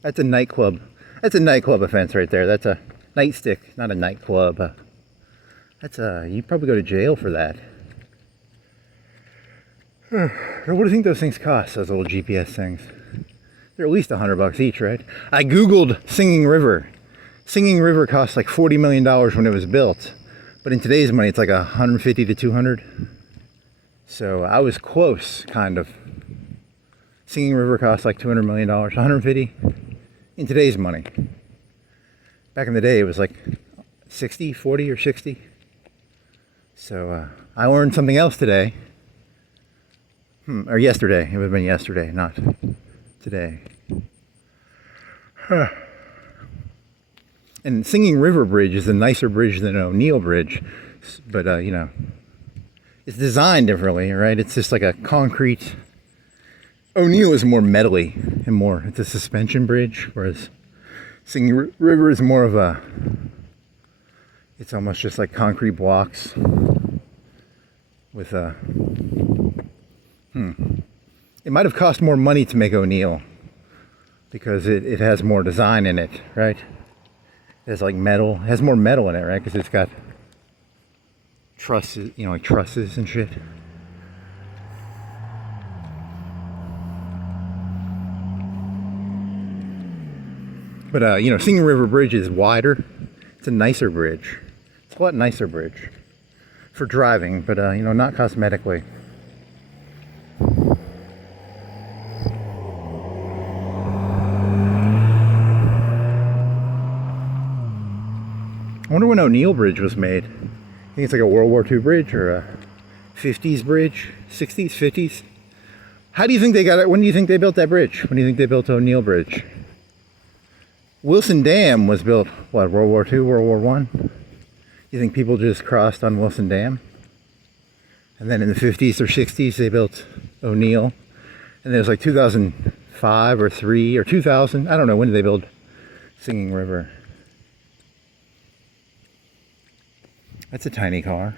That's a nightclub. That's a nightclub offense right there. That's a nightstick, not a nightclub. You'd probably go to jail for that. What do you think those things cost, those little GPS things? They're at least $100 each, right? I Googled Singing River. Singing River cost like $40 million when it was built. But in today's money, it's like 150 to 200. So I was close, kind of. Singing River cost like $200 million, 150 in today's money. Back in the day, it was like 60, 40 or 60. So I learned something else today. Or yesterday. It would have been yesterday, not today. And Singing River Bridge is a nicer bridge than O'Neill Bridge. But, it's designed differently, right? It's just like a concrete... O'Neill is more metally and more... It's a suspension bridge, whereas Singing River is more of a... It's almost just like concrete blocks with a... It might have cost more money to make O'Neill because it has more design in it, right? It has like metal, it has more metal in it, right? Because it's got trusses, like trusses and shit. But Singing River Bridge is wider. It's a nicer bridge. It's a lot nicer bridge for driving, but not cosmetically. I wonder when O'Neill Bridge was made. I think it's like a World War II bridge or a 50s bridge, 60s, 50s. How do you think they got it? When do you think they built that bridge? When do you think they built O'Neill Bridge? Wilson Dam was built, what, World War II, World War I? You think people just crossed on Wilson Dam? And then in the 50s or 60s they built O'Neill. And then it was like 2005 or 3 or 2000. I don't know, when did they build Singing River? That's a tiny car.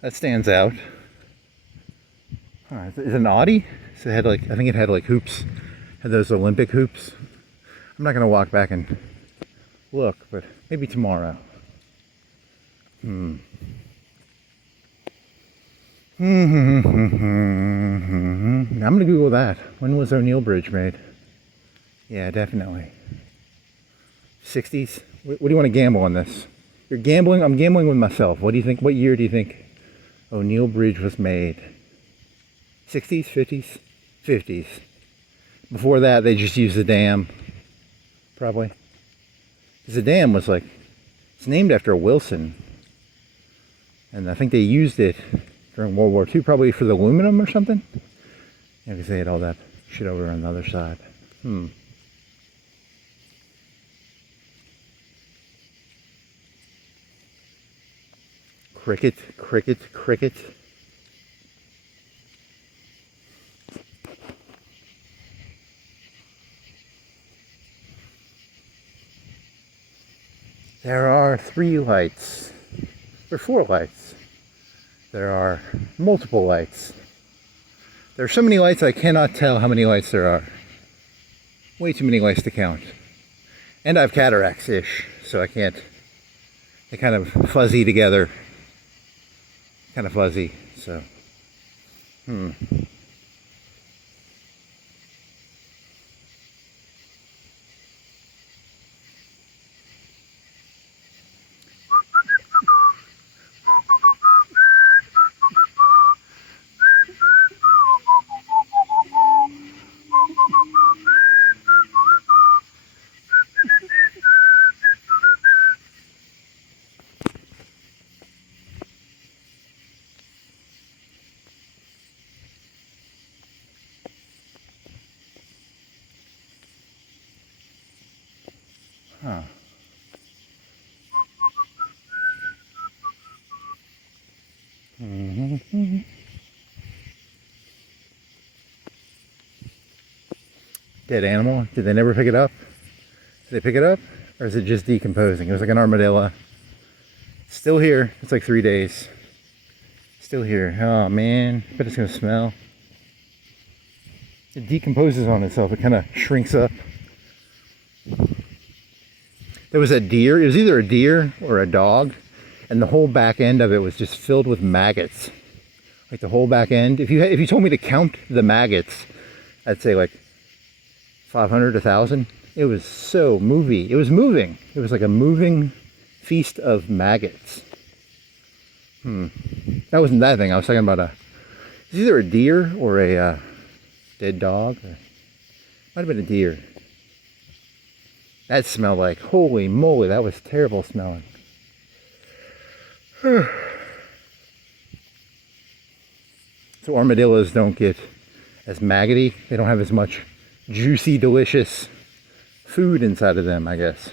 That stands out. Is it an Audi? So it had I think it had hoops. Had those Olympic hoops. I'm not gonna walk back and look, but maybe tomorrow. I'm gonna Google that. When was O'Neill Bridge made? Yeah, definitely. 60s? What do you want to gamble on this? You're gambling? I'm gambling with myself. What do you think? What year do you think O'Neill Bridge was made? 60s? 50s? 50s. Before that, they just used the dam. Probably. Because the dam was it's named after Wilson. And I think they used it during World War II, probably for the aluminum or something. Yeah, because they had all that shit over on the other side. Cricket, cricket, cricket. There are 3 lights. There are 4 lights. There are multiple lights. There are so many lights I cannot tell how many lights there are. Way too many lights to count. And I have cataracts-ish, so I can't. They kind of fuzzy together. Kind of fuzzy, so. Huh. Dead animal? Did they never pick it up? Did they pick it up? Or is it just decomposing? It was like an armadillo. Still here. It's like 3 days. Still here. Oh man. I bet it's gonna smell. It decomposes on itself. It kind of shrinks up. There was a deer. It was either a deer or a dog. And the whole back end of it was just filled with maggots. Like the whole back end. If you told me to count the maggots, I'd say like 500, 1,000. It was so movie. It was moving. It was like a moving feast of maggots. That wasn't that thing. I was talking about it's either a deer or a dead dog. Might have been a deer. That smelled like, holy moly, that was terrible smelling. So armadillos don't get as maggoty. They don't have as much juicy, delicious food inside of them, I guess.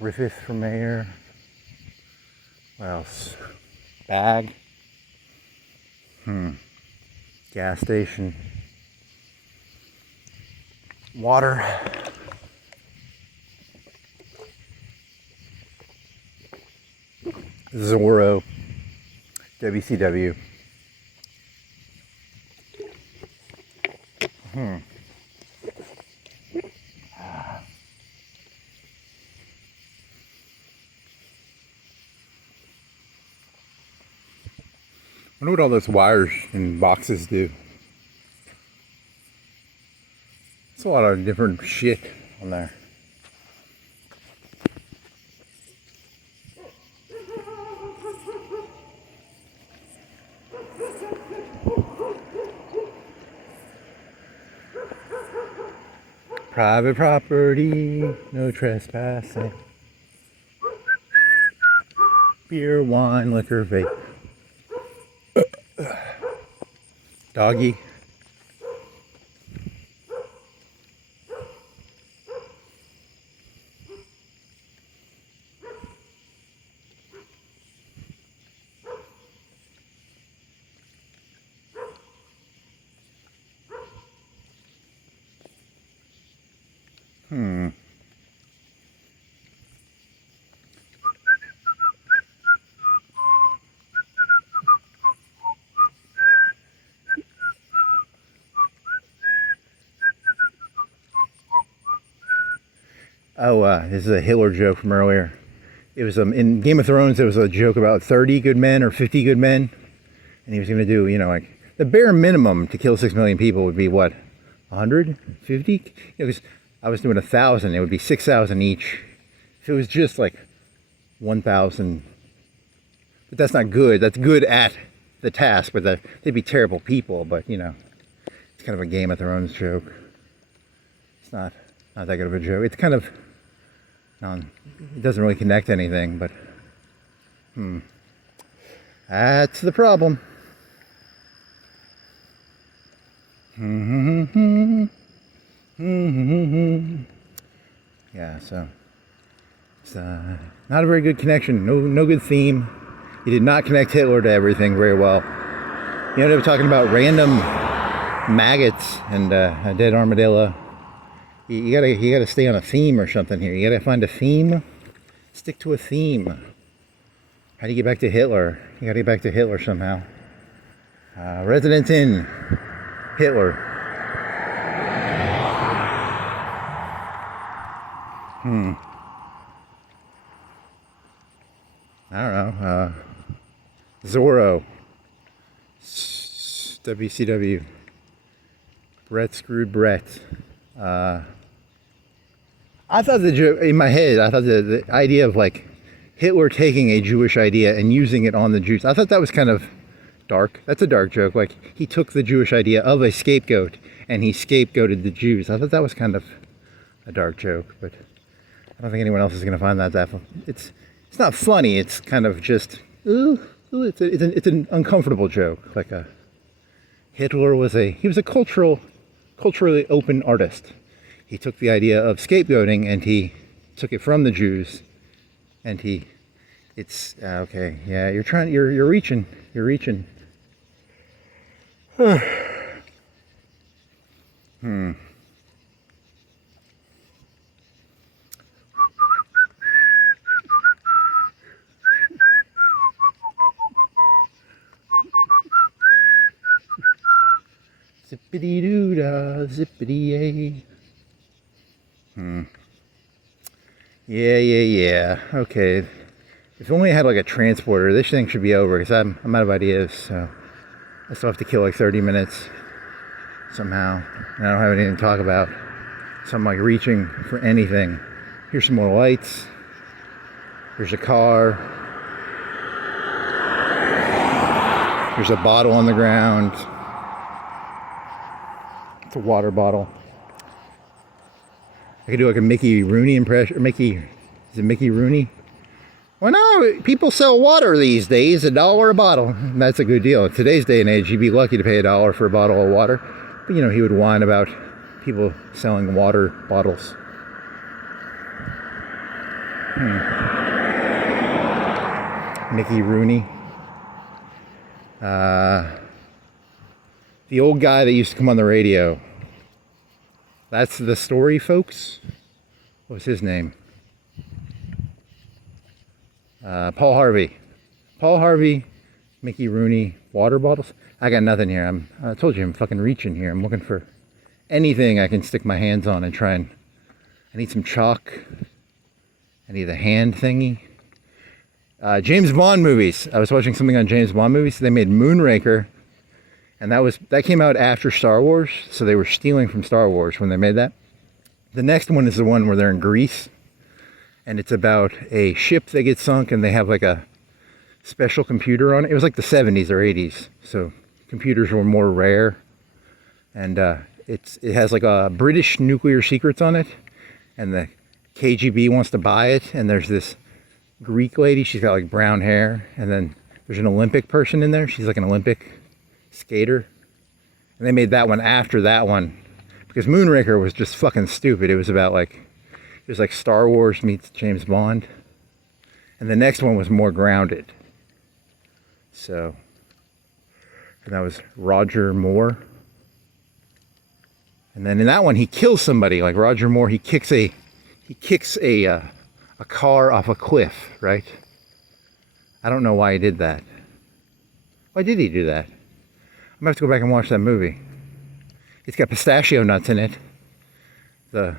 Griffith for mayor. What else? Bag. Gas station. Water. Zorro. WCW. I wonder what all those wires and boxes do. It's a lot of different shit on there. Private property, no trespassing. Beer, wine, liquor, vape. Doggy. Oh, this is a Hitler joke from earlier. It was in Game of Thrones. There was a joke about 30 good men or 50 good men, and he was going to do, like the bare minimum to kill 6 million people would be what, 150? It was. I was doing 1,000. It would be 6,000 each. If it was just like 1,000, but that's not good. That's good at the task, but they'd be terrible people. But it's kind of a Game of Thrones joke. It's not that good of a joke. It's kind of. It doesn't really connect to anything, but that's the problem. Yeah, so it's not a very good connection. No good theme. You did not connect Hitler to everything very well. You ended up talking about random maggots and a dead armadillo. You gotta stay on a theme or something here. You gotta find a theme. Stick to a theme. How do you get back to Hitler? You gotta get back to Hitler somehow. Resident in Hitler. I don't know. Zorro. WCW. Brett screwed Brett. I thought in my head, I thought the idea of like Hitler taking a Jewish idea and using it on the Jews, I thought that was kind of dark. That's a dark joke. Like he took the Jewish idea of a scapegoat and he scapegoated the Jews. I thought that was kind of a dark joke, but I don't think anyone else is going to find that it's not funny. It's kind of just it's an uncomfortable joke. Like Hitler was a culturally open artist. He took the idea of scapegoating and he took it from the Jews, and it's okay. Yeah, you're reaching. Zippity doo dah, zippity yay. Yeah. Okay. If only I had like a transporter, this thing should be over because I'm out of ideas. So I still have to kill like 30 minutes somehow. And I don't have anything to talk about. So I'm like reaching for anything. Here's some more lights. There's a car. There's a bottle on the ground. It's a water bottle. I could do like a Mickey Rooney impression. Is it Mickey Rooney? Well, no, people sell water these days, $1 a bottle. And that's a good deal. In today's day and age, you'd be lucky to pay $1 for a bottle of water. But he would whine about people selling water bottles. Mickey Rooney. The old guy that used to come on the radio. That's the story, folks. What was his name? Paul Harvey. Paul Harvey, Mickey Rooney, water bottles. I got nothing here. I told you I'm fucking reaching here. I'm looking for anything I can stick my hands on and try and... I need some chalk. I need a hand thingy. James Bond movies. I was watching something on James Bond movies. They made Moonraker, and that came out after Star Wars, so they were stealing from Star Wars when they made that. The next one is the one where they're in Greece, and it's about a ship that gets sunk, and they have like a special computer on it. It was like the 70s or 80s, so computers were more rare, and it has like a British nuclear secrets on it, and the KGB wants to buy it, and there's this Greek lady, she's got like brown hair, and then there's an Olympic person in there, she's like an Olympic skater, and they made that one after that one, because Moonraker was just fucking stupid. It was about like, it was like Star Wars meets James Bond, and the next one was more grounded, so, and that was Roger Moore, and then in that one he kills somebody, like Roger Moore, he kicks a car off a cliff, right? I don't know why he did that. Why did he do that? I'm gonna have to go back and watch that movie. It's got pistachio nuts in it. The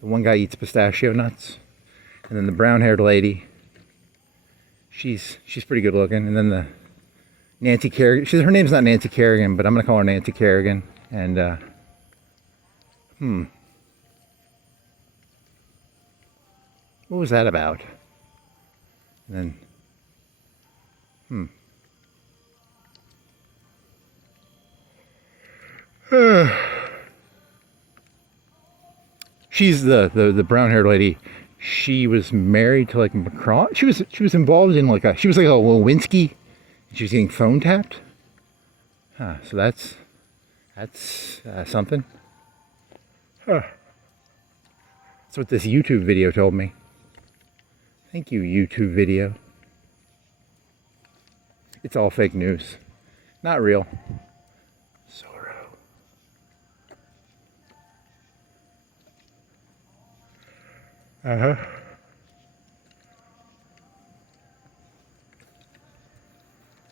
one guy eats pistachio nuts. And then the brown-haired lady, she's pretty good looking. And then the Nancy Kerrigan, her name's not Nancy Kerrigan, but I'm gonna call her Nancy Kerrigan. And what was that about? And then, she's the brown-haired lady. She was married to like Macron. She was involved in like she was like a Lewinsky. She was getting phone tapped. So that's something. That's what this YouTube video told me. Thank you, YouTube video. It's all fake news. Not real. Sorrow.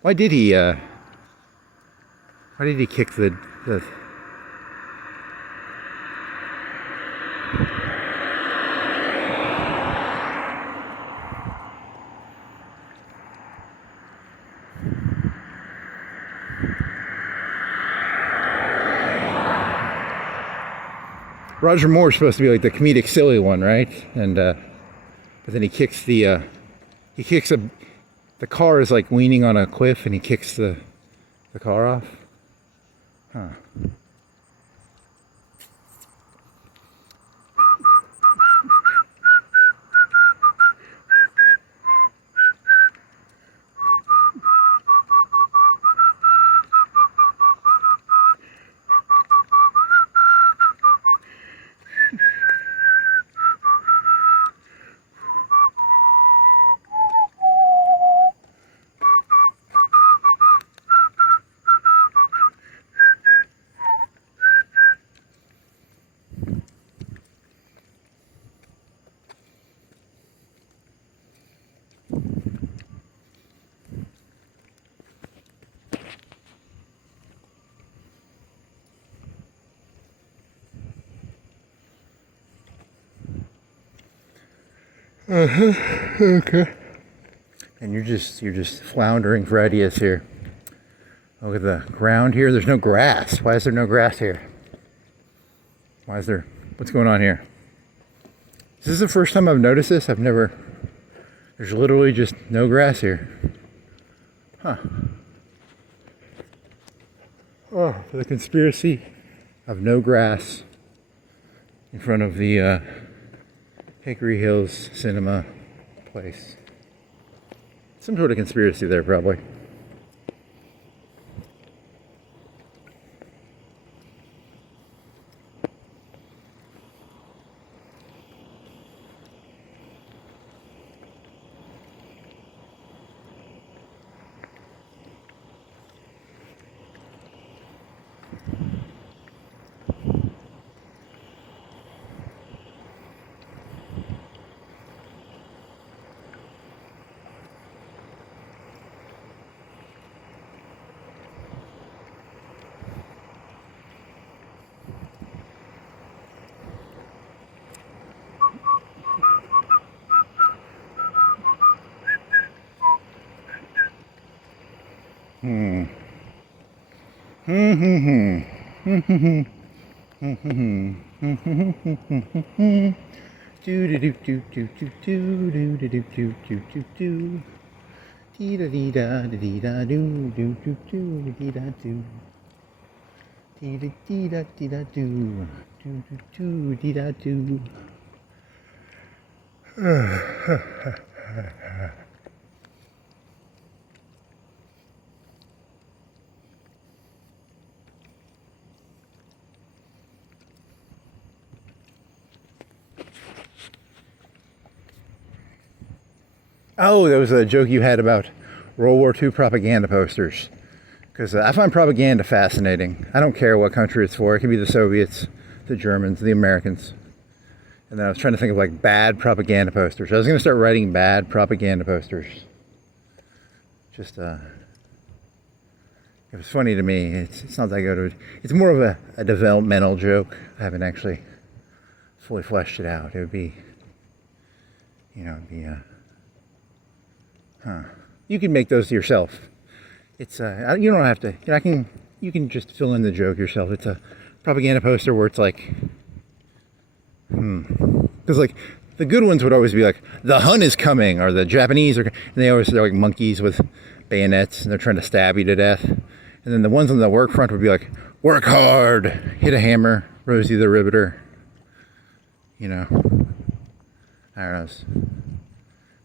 Why did he kick the Roger Moore's supposed to be like the comedic silly one, right? And but then he kicks the car is like leaning on a cliff, and he kicks the car off. Okay. And you're just floundering for ideas here. Look at the ground here. There's no grass. Why is there no grass here? What's going on here? Is this the first time I've noticed this? There's literally just no grass here. Oh, for the conspiracy of no grass in front of the Hickory Hills Cinema place. Some sort of conspiracy there, probably. Oh, there was a joke you had about World War II propaganda posters. Because I find propaganda fascinating. I don't care what country it's for. It can be the Soviets, the Germans, the Americans. And then I was trying to think of like bad propaganda posters. I was going to start writing bad propaganda posters. Just, it was funny to me. It's not that good. It's more of a developmental joke. I haven't actually fully fleshed it out. It would be, You can make those yourself. It's you don't have to. You can just fill in the joke yourself. It's a propaganda poster where it's like, because like the good ones would always be like the Hun is coming, or the Japanese are, and they're like monkeys with bayonets and they're trying to stab you to death. And then the ones on the work front would be like, work hard, hit a hammer, Rosie the Riveter. I don't know.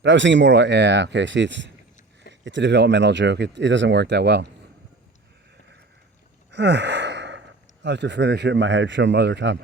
But I was thinking more like, yeah, okay, see, it's a developmental joke. It doesn't work that well. I'll have to finish it in my head some other time.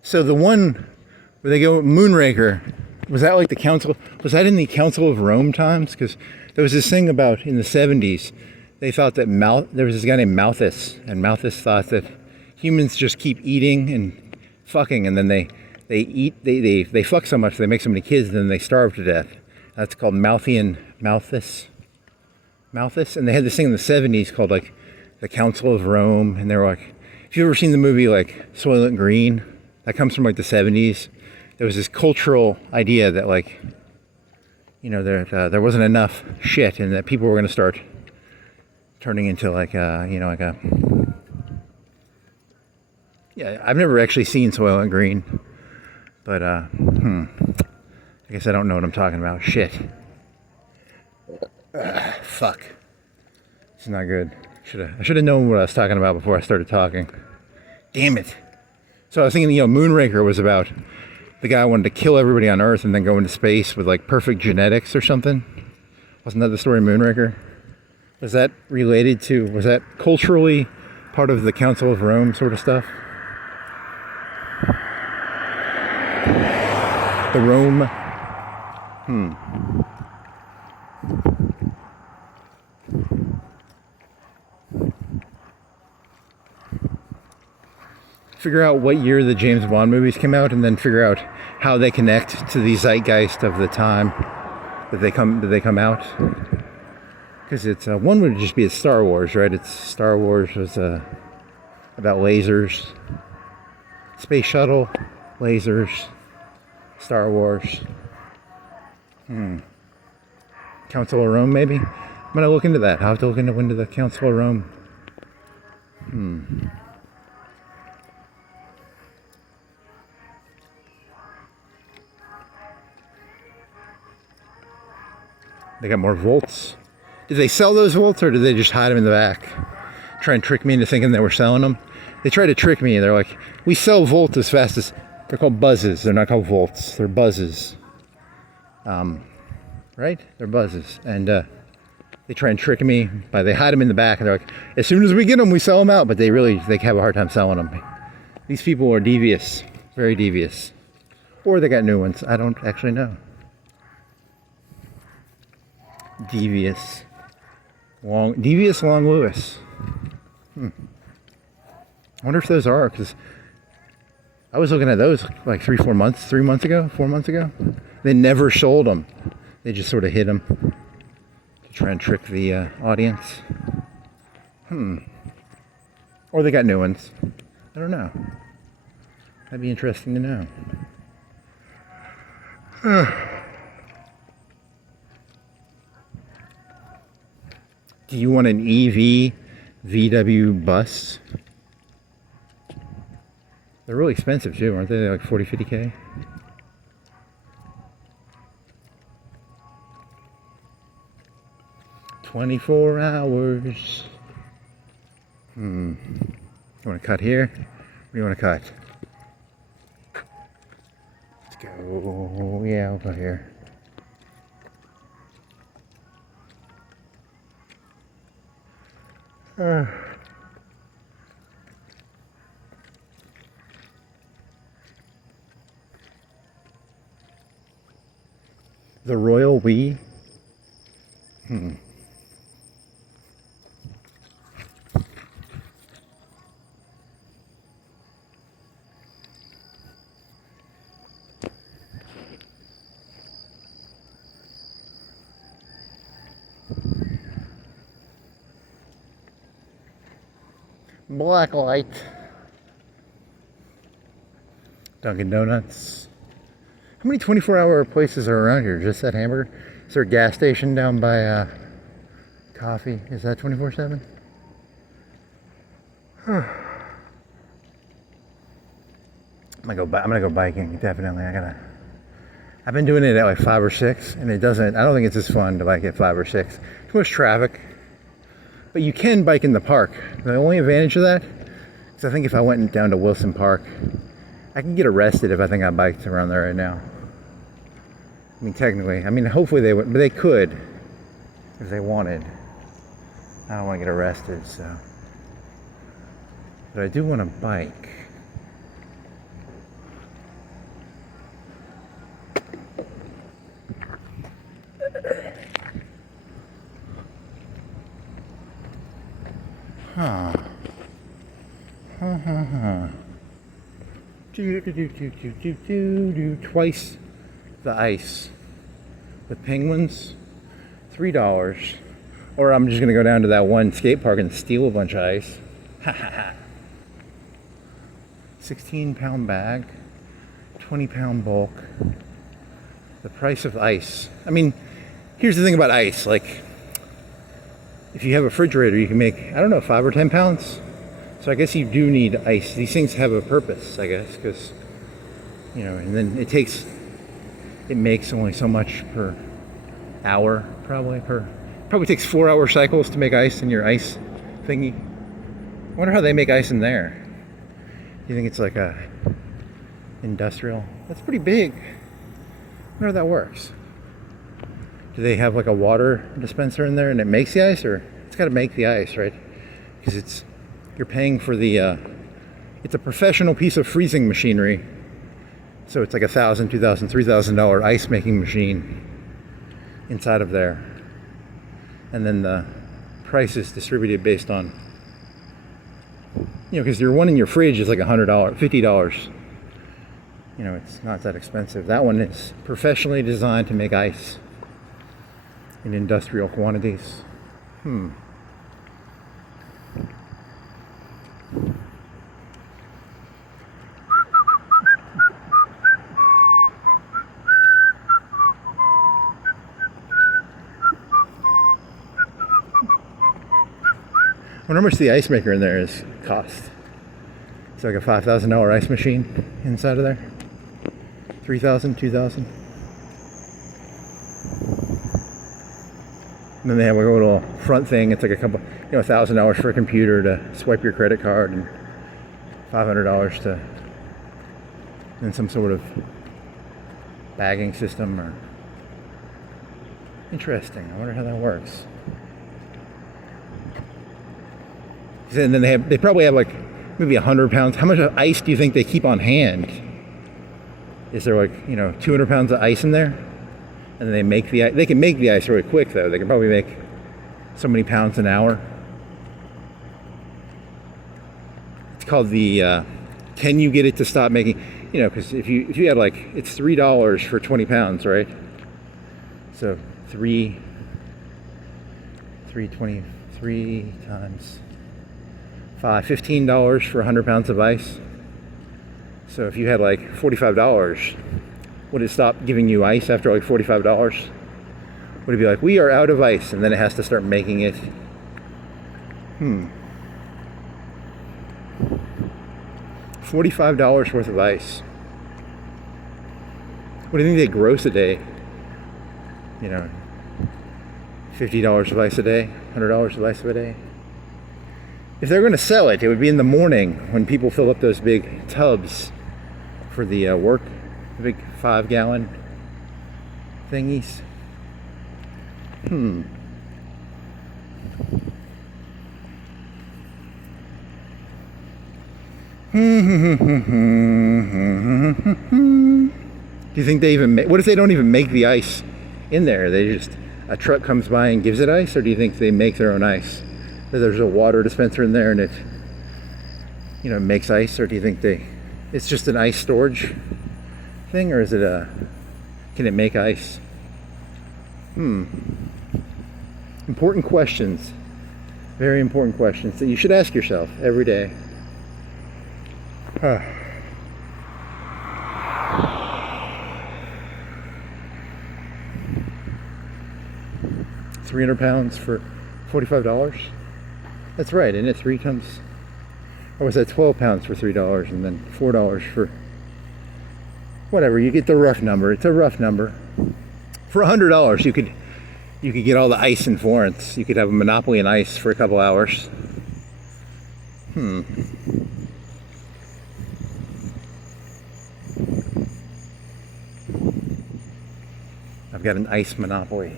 So the one where they go Moonraker, was that like the council? Was that in the Council of Rome times? Because there was this thing about in the 70s, they thought that there was this guy named Malthus, and Malthus thought that humans just keep eating and fucking, and then they fuck so much, they make so many kids, and then they starve to death. That's called Malthus. And they had this thing in the 70s called like the Council of Rome, and they were like, if you've ever seen the movie like Soylent Green, that comes from like the 70s. There was this cultural idea that like, there wasn't enough shit, and that people were going to start turning into like yeah, I've never actually seen Soylent Green, but I guess I don't know what I'm talking about. Shit. Fuck. It's not good. I should have known what I was talking about before I started talking. Damn it. So I was thinking, Moonraker was about the guy who wanted to kill everybody on Earth and then go into space with like perfect genetics or something. Wasn't that the story of Moonraker? Was that culturally part of the Council of Rome sort of stuff? The Rome. Figure out what year the James Bond movies came out, and then figure out how they connect to the zeitgeist of the time that they come out. Because it's one would just be Star Wars, right? It's Star Wars was about lasers, space shuttle, lasers, Star Wars. Council of Rome, maybe. I'm gonna look into that. I'll have to look into the Council of Rome. They got more volts. Did they sell those volts, or did they just hide them in the back? Try and trick me into thinking they were selling them? They tried to trick me. They're like, we sell volts as fast as... They're called buzzes. They're not called volts. They're buzzes. Right? They're buzzes. And they try and trick me by... They hide them in the back, and they're like, as soon as we get them, we sell them out. But they have a hard time selling them. These people are devious. Very devious. Or they got new ones. I don't actually know. Devious Long Lewis. I wonder if those are, because I was looking at those like 3 months ago. They never sold them. They just sort of hid them to try and trick the audience. Or they got new ones. I don't know. That'd be interesting to know. Do you want an EV VW bus? They're really expensive too, aren't they? They're like 40, 50K. "24 hours. You want to cut here? Or do you want to cut? Let's go. Yeah, I'll go here. The royal we. Black light. Dunkin' Donuts. How many 24-hour places are around here? Just that hamburger? Is there a gas station down by coffee? Is that 24/7? I'm gonna go biking, definitely. I've been doing it at like 5 or 6, and I don't think it's as fun to bike at 5 or 6. Too much traffic. But you can bike in the park. The only advantage of that is I think if I went down to Wilson Park, I can get arrested if I think I biked around there right now. I mean, technically. I mean, hopefully they would, but they could if they wanted. I don't want to get arrested, so. But I do want to bike. Twice the ice. The penguins, $3. Or I'm just gonna go down to that one skate park and steal a bunch of ice. 16-pound bag, 20-pound bulk. The price of ice. I mean, here's the thing about ice. Like, if you have a refrigerator, you can make, I don't know, 5 or 10 pounds. So I guess you do need ice. These things have a purpose, I guess, because, you know, and then it makes only so much per hour, probably takes 4-hour cycles to make ice in your ice thingy. I wonder how they make ice in there. You think it's like a industrial? That's pretty big. I wonder how that works. Do they have like a water dispenser in there and it makes the ice, or it's got to make the ice, right? Because you're paying for it's a professional piece of freezing machinery. So it's like $1,000, $2,000, $3,000 ice making machine inside of there. And then the price is distributed based on, you know, because your one in your fridge is like $100, $50. You know, it's not that expensive. That one is professionally designed to make ice in industrial quantities. I wonder how much the ice maker in there cost. It's like a $5,000 ice machine inside of there. $3,000, $2,000. And then they have like a little front thing. It's like $1,000 for a computer to swipe your credit card, and $500 to, and some sort of bagging system. Or interesting. I wonder how that works. And then they probably have like maybe 100 pounds. How much ice do you think they keep on hand? Is there like, 200 pounds of ice in there? And then they make the ice. They can make the ice really quick though. They can probably make so many pounds an hour. It's called the can you get it to stop making, you know, because if you had like, it's $3 for 20 pounds, right? So 3 times 5, $15 for 100 pounds of ice. So if you had like $45, would it stop giving you ice after like $45? Would it be like, we are out of ice, and then it has to start making it? $45 worth of ice. What do you think they gross a day? You know, $50 of ice a day, $100 of ice a day. If they're going to sell it, it would be in the morning when people fill up those big tubs for the work, the big 5-gallon thingies. Do you think they even make, what if they don't even make the ice in there? They just, a truck comes by and gives it ice? Or do you think they make their own ice? That there's a water dispenser in there and it, you know, makes ice? Or do you think it's just an ice storage thing? Or is it can it make ice? Important questions. Very important questions that you should ask yourself every day. 300 pounds for $45? That's right, isn't it? 3 times, or was that 12 pounds for $3 and then $4 for whatever? You get the rough number. It's a rough number. For $100, you could get all the ice in Florence. You could have a monopoly in ice for a couple hours. I've got an ice monopoly.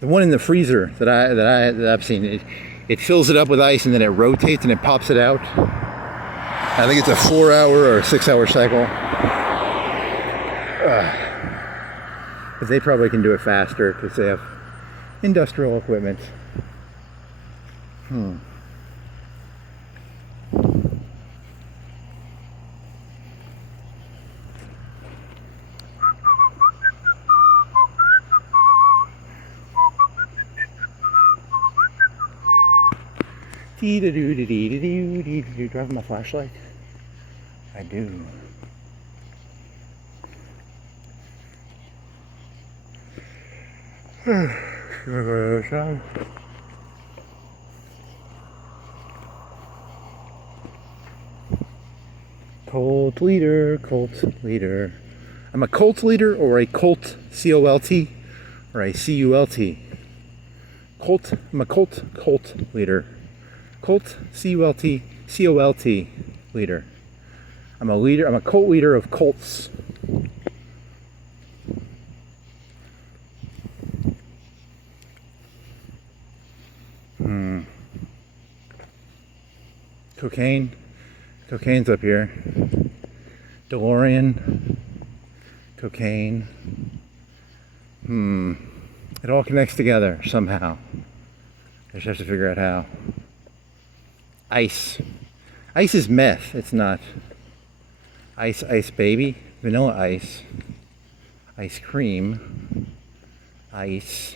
The one in the freezer that I've seen, it fills it up with ice and then it rotates and it pops it out. I think it's a 4-hour or a 6-hour cycle. But they probably can do it faster because they have industrial equipment. Do you drive my flashlight? I do. Should I go to the other side? Cult leader, cult leader. I'm a cult leader or a cult, C-O-L-T, or a C-U-L-T. Cult, I'm a cult leader. Cult, C-U-L-T, C-O-L-T, leader. I'm a leader, I'm a cult leader of cults. Cocaine's up here. DeLorean, cocaine. It all connects together somehow. I just have to figure out how. Ice. Ice is meth. It's not ice baby. Vanilla ice. Ice cream. Ice.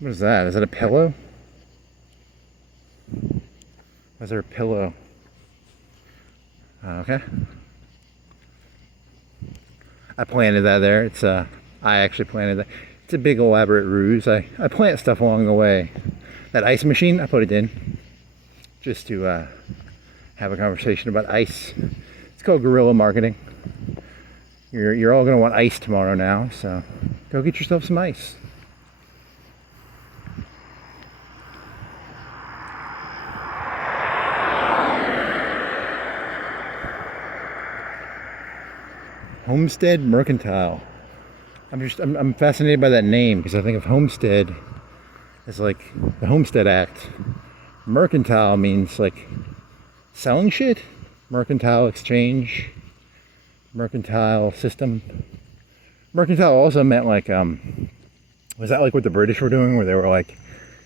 What is that? Is that a pillow? Is there a pillow? Okay. I planted that there. I actually planted that. It's a big elaborate ruse. I plant stuff along the way. That ice machine, I put it in just to have a conversation about ice. It's called guerrilla marketing. You're all going to want ice tomorrow now, so go get yourself some ice. Homestead Mercantile. I'm fascinated by that name because I think of homestead as like the Homestead Act. Mercantile means like selling shit. Mercantile exchange. Mercantile system. Mercantile also meant like, was that like what the British were doing, where they were like,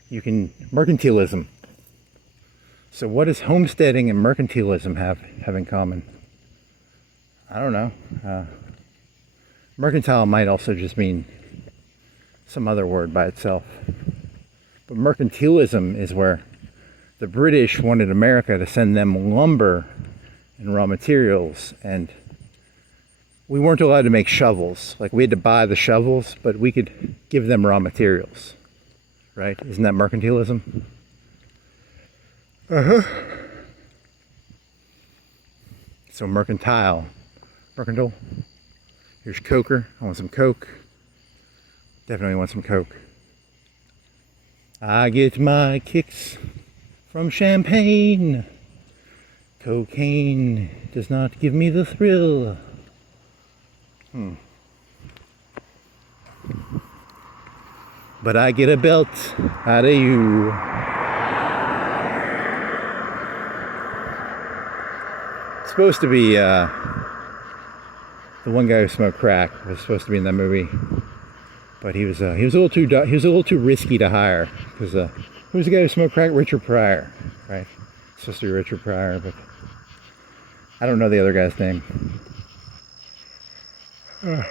you can, mercantilism. So what does homesteading and mercantilism have in common? I don't know. Mercantile might also just mean some other word by itself. But mercantilism is where the British wanted America to send them lumber and raw materials, and we weren't allowed to make shovels. Like, we had to buy the shovels, but we could give them raw materials. Right? Isn't that mercantilism? So mercantile. Mercantile. Here's Coker. I want some Coke. Definitely want some Coke. I get my kicks from champagne. Cocaine does not give me the thrill. But I get a belt out of you. It's supposed to be the one guy who smoked crack was supposed to be in that movie, but he was a little too risky to hire, because who's the guy who smoked crack? Richard Pryor, right? It's supposed to be Richard Pryor, but I don't know the other guy's name. Do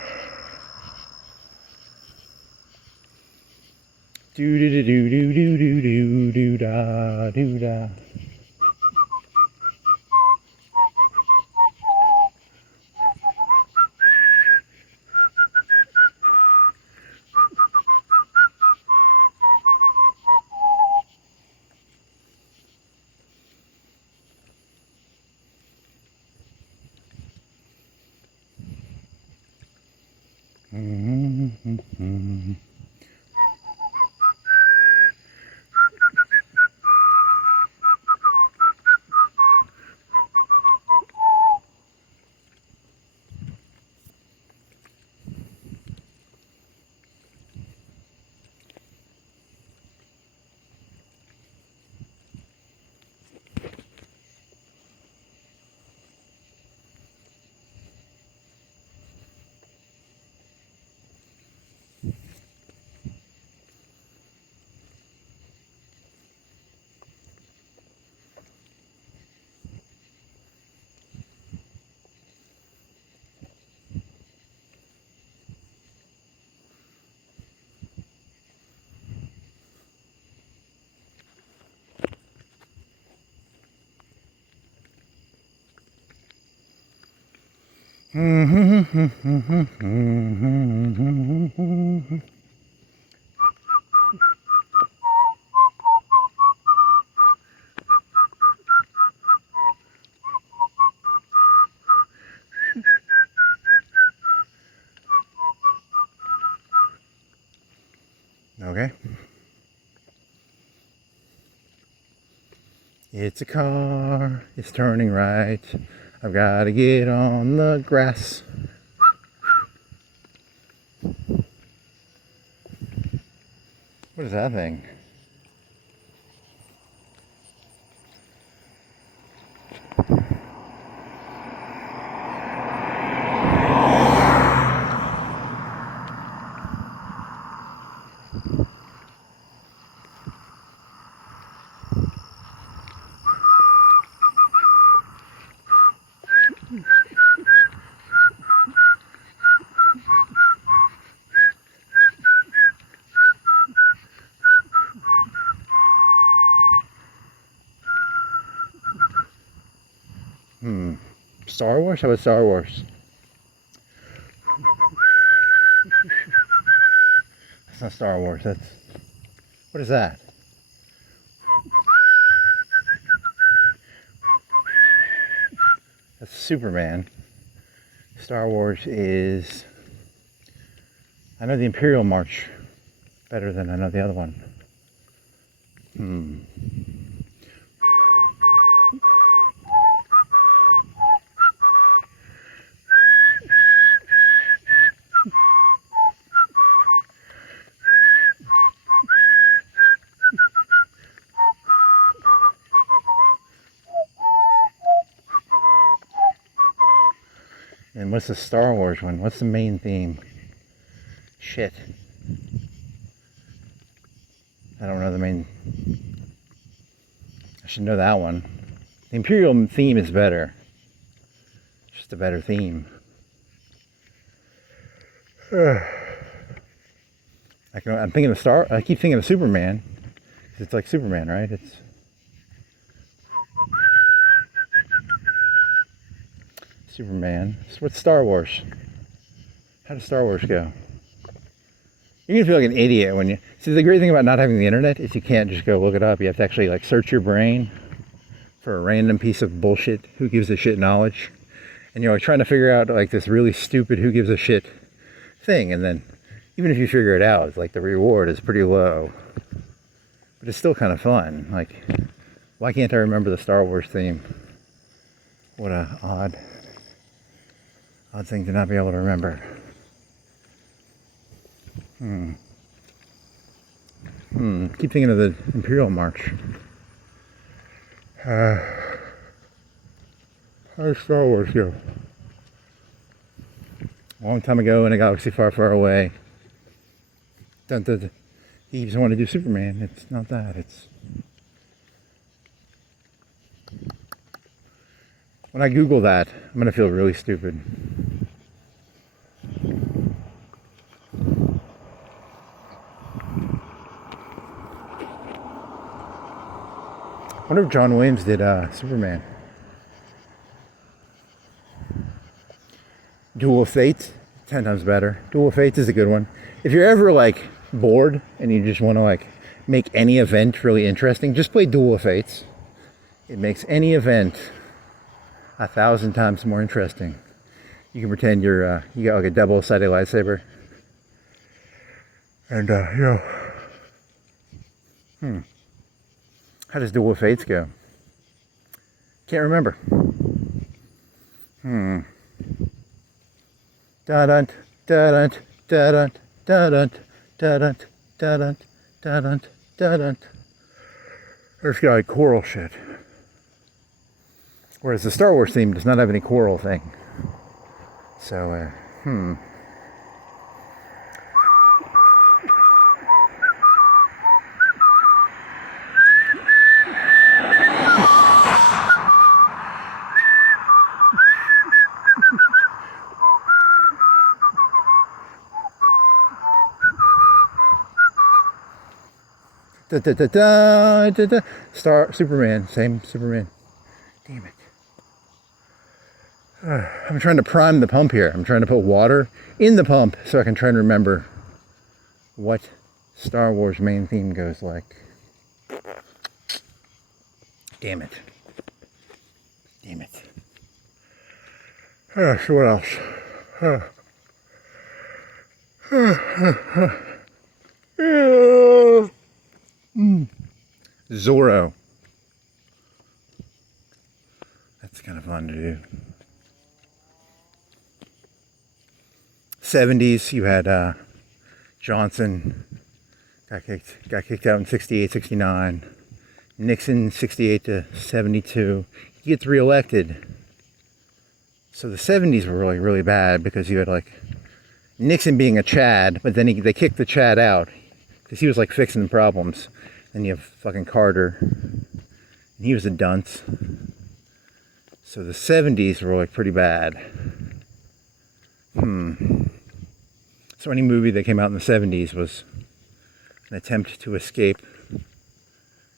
do do do do do do do do da do da. Okay. It's a car, it's turning right. I've got to get on the grass. What is that thing? Star Wars? How about Star Wars? That's not Star Wars, that's... What is that? That's Superman. Star Wars is... I know the Imperial March better than I know the other one. And what's the Star Wars one? What's the main theme? Shit. I don't know the main... I should know that one. The Imperial theme is better. Just a better theme. I'm thinking of I keep thinking of Superman. It's like Superman, right? It's Superman. So what's Star Wars? How does Star Wars go? You're gonna feel like an idiot when you... See, the great thing about not having the internet is you can't just go look it up. You have to actually like search your brain for a random piece of bullshit, who gives a shit knowledge. And you're like trying to figure out like this really stupid who gives a shit thing. And then even if you figure it out, it's like the reward is pretty low. But it's still kind of fun. Like, why can't I remember the Star Wars theme? What a odd thing to not be able to remember. Keep thinking of the Imperial March. How does Star Wars go? A long time ago in a galaxy far, far away. He just wanted to do Superman. It's not that. It's... When I Google that, I'm going to feel really stupid. I wonder if John Williams did Superman. Duel of Fates, 10 times better. Duel of Fates is a good one. If you're ever like bored and you just want to like make any event really interesting, just play Duel of Fates. It makes any event 1,000 times more interesting. You can pretend you got like a double-sided lightsaber. And how does Duel of Fates go? Can't remember. Da-dunt, da-dunt, da-dunt, da-dunt, da-dunt, da-dunt, da-dunt, da-dunt. There's got like choral shit. Whereas the Star Wars theme does not have any choral thing. So, Superman, same Superman. Damn it. I'm trying to prime the pump here. I'm trying to put water in the pump so I can try and remember what Star Wars main theme goes like. Damn it. Damn it. So what else? Zorro. That's kind of fun to do. 70s, you had Johnson got kicked out in 68, 69. Nixon, 68 to 72. He gets reelected. So the 70s were really, really bad because you had like Nixon being a Chad, but then they kicked the Chad out because he was like fixing problems. Then you have fucking Carter, and he was a dunce. So the 70s were like pretty bad. So any movie that came out in the 70s was an attempt to escape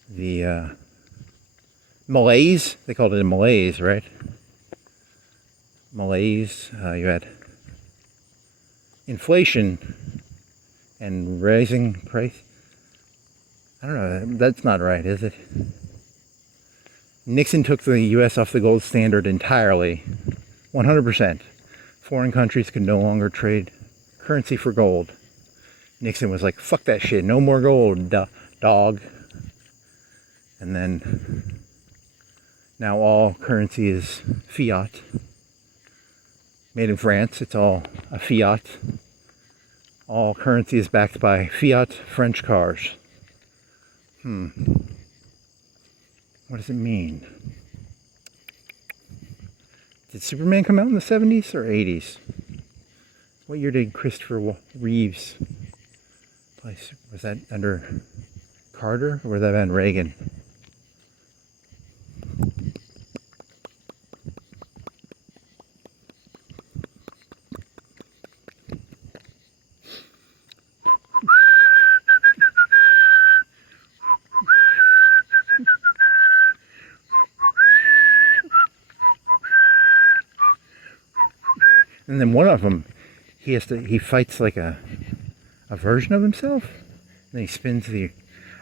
the malaise. They called it a malaise, right? Malaise. You had inflation and rising price. I don't know. That's not right, is it? Nixon took the U.S. off the gold standard entirely. 100%. Foreign countries could no longer trade currency for gold. Nixon was like, fuck that shit. No more gold, dog. And then now all currency is fiat. Made in France. It's all a fiat. All currency is backed by fiat French cars. What does it mean? Did Superman come out in the 70s or 80s? What year did Christopher Reeves play? Was that under Carter or was that on Reagan? And then one of them, he fights like a version of himself. And then he spins the...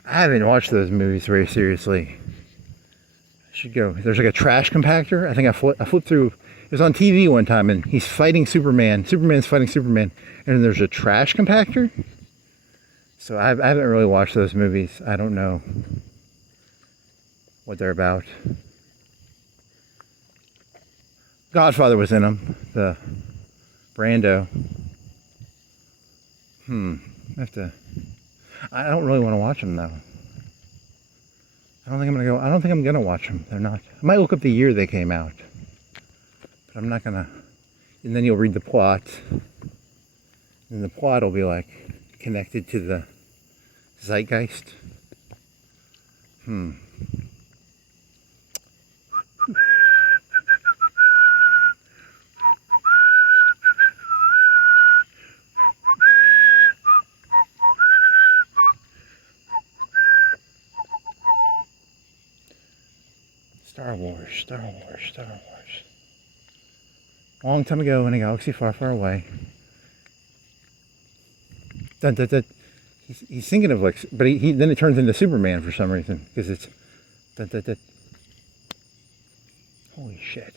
I haven't watched those movies very seriously. I should go. There's like a trash compactor. I think I flipped through... It was on TV one time and he's fighting Superman. Superman's fighting Superman. And then there's a trash compactor. So I haven't really watched those movies. I don't know what they're about. Godfather was in them. The Brando. I don't really want to watch them though. I don't think I'm gonna watch them. They're not. I might look up the year they came out. But I'm not gonna. And then you'll read the plot. And the plot will be like connected to the zeitgeist. Star Wars. A long time ago in a galaxy far, far away. Dun, dun, dun. He's thinking of like, but he then it turns into Superman for some reason because it's dun, dun, dun. Holy shit.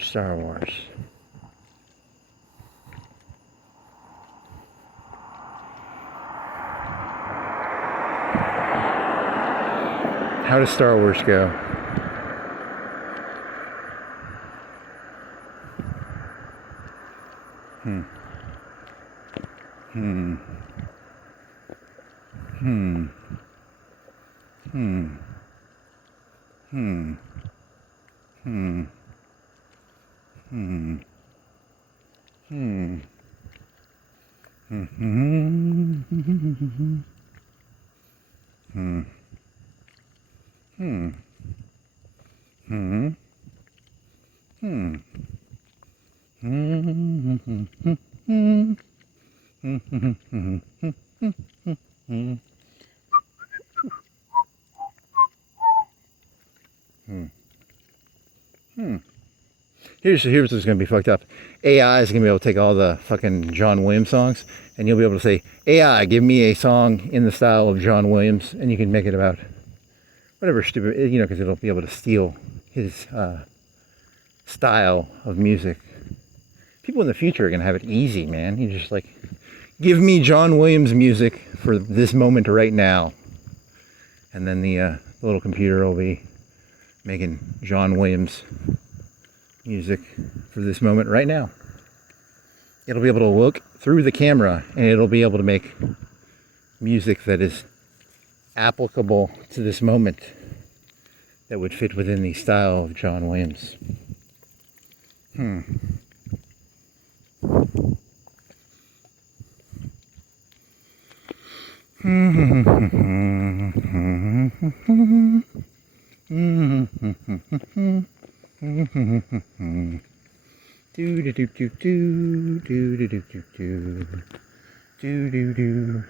Star Wars. How does Star Wars go? Here's what's going to be fucked up. AI is going to be able to take all the fucking John Williams songs, and you'll be able to say, AI, give me a song in the style of John Williams, and you can make it about whatever stupid, because it'll be able to steal his style of music. People in the future are going to have it easy, man. You just like, give me John Williams music for this moment right now. And then the little computer will be making John Williams music for this moment right now. It'll be able to look through the camera and it'll be able to make music that is applicable to this moment that would fit within the style of John Williams. Do do do do do do do do do do do do.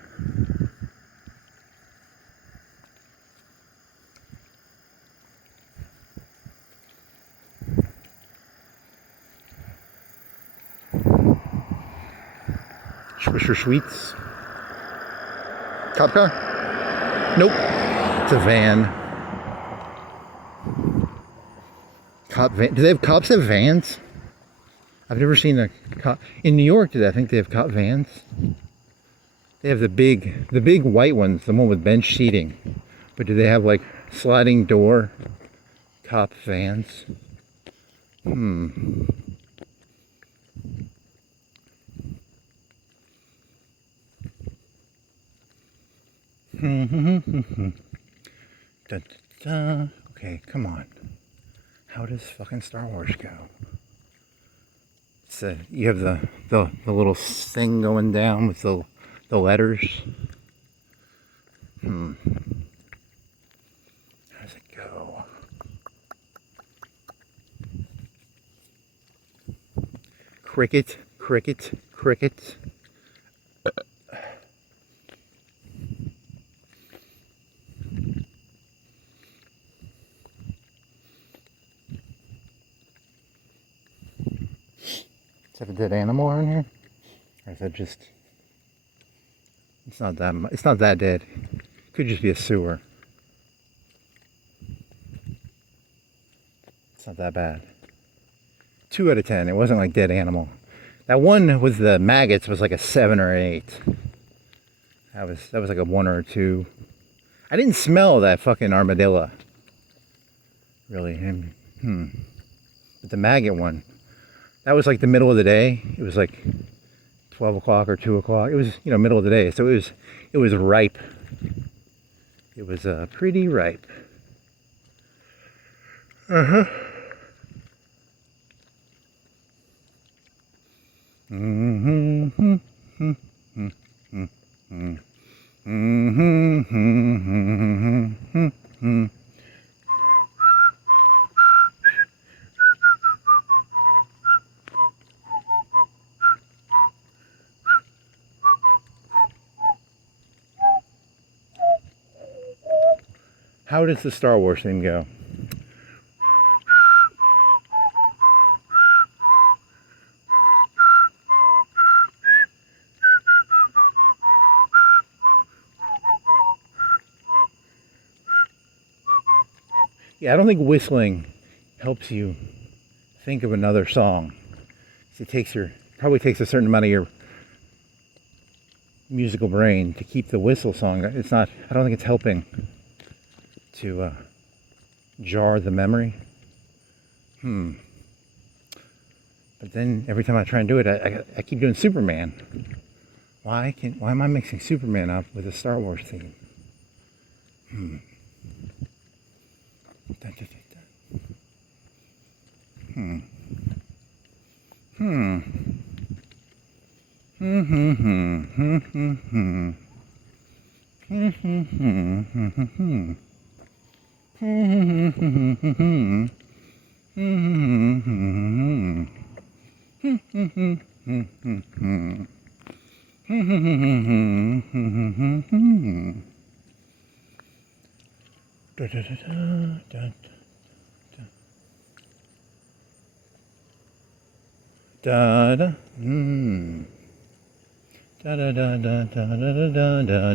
Swisher Sweets. Cop car? Nope. It's a van. Cop van. Do they have cops have vans? I've never seen a cop in New York. I think they have cop vans? They have the big white ones, the one with bench seating. But do they have like sliding door cop vans? Da, da, da. Okay, come on. How does fucking Star Wars go? So you have the little thing going down with the letters. How does it go? Cricket, cricket, cricket. Is that a dead animal in here? Or is that just... It's not that dead. Could just be a sewer. It's not that bad. 2 out of 10. It wasn't like dead animal. That one with the maggots was like a 7 or an 8. That was like a 1 or a 2. I didn't smell that fucking armadillo. Really. But the maggot one, that was like the middle of the day. It was like 12 o'clock or 2 o'clock. It was, middle of the day. So it was ripe. It was pretty ripe. How does the Star Wars theme go? Yeah, I don't think whistling helps you think of another song. It probably takes a certain amount of your musical brain to keep the whistle song. I don't think it's helping to jar the memory. But then every time I try and do it, I keep doing Superman. Why am I mixing Superman up with a Star Wars theme? Da da da da da da da da da da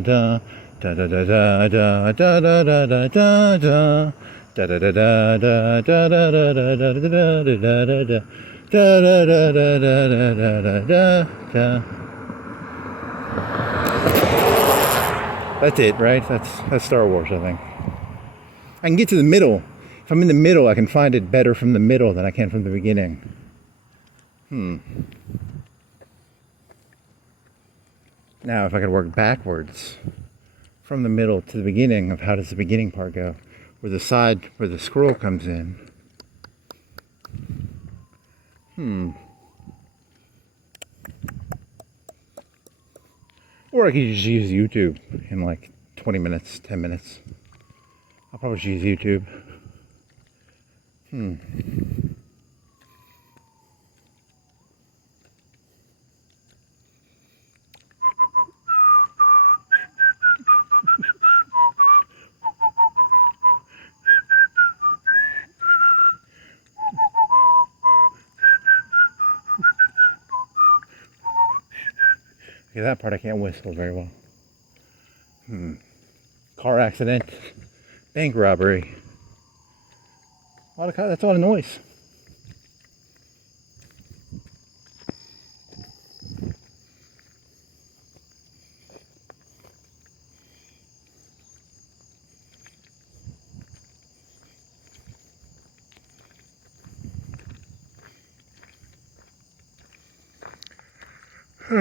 da da da da da da da da da da. Da da da da da da da da da da da da da da da da. That's it, right? That's Star Wars, I think. I can get to the middle. If I'm in the middle, I can find it better from the middle than I can from the beginning. Now, if I could work backwards from the middle to the beginning of how does the beginning part go, where the scroll comes in. Or I could just use YouTube in like 20 minutes, 10 minutes. I'll probably just use YouTube. Okay, that part I can't whistle very well. Car accident, bank robbery. That's a lot of noise. Do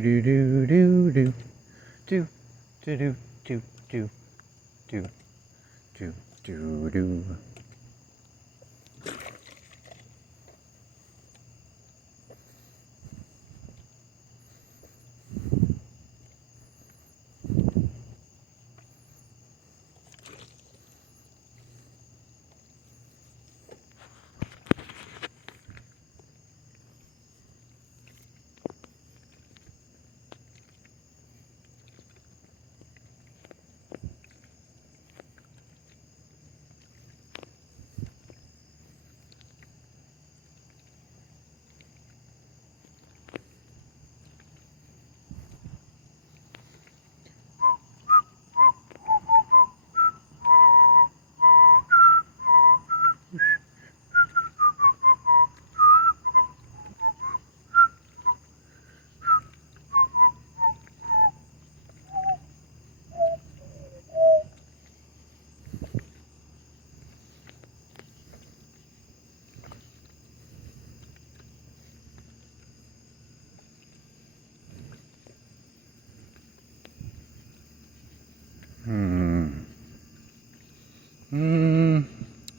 do do do do do do do do do do do do do.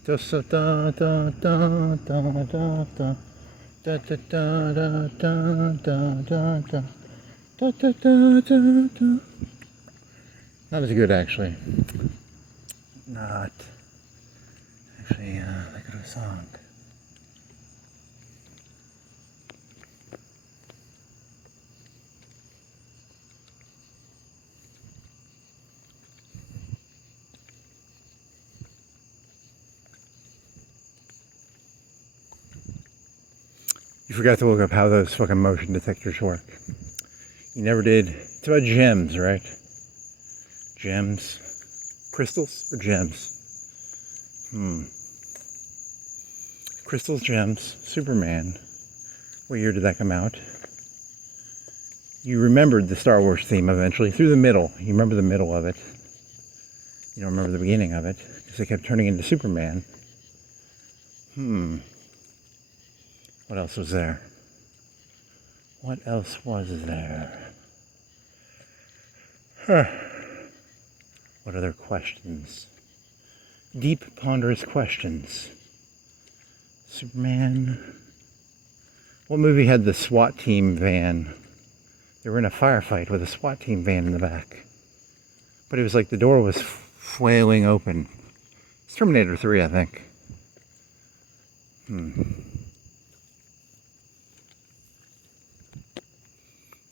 Just da da da da da da da da da da da da da da da da da da. Not as good, actually. Not actually that good of a song. You forgot to look up how those fucking motion detectors work. You never did. It's about gems, right? Gems. Crystals or gems? Crystals, gems, Superman. What year did that come out? You remembered the Star Wars theme eventually, through the middle. You remember the middle of it. You don't remember the beginning of it, because they kept turning into Superman. What else was there? What else was there? What other questions? Deep, ponderous questions. Superman. What movie had the SWAT team van? They were in a firefight with a SWAT team van in the back. But it was like the door was flailing open. It's Terminator 3, I think.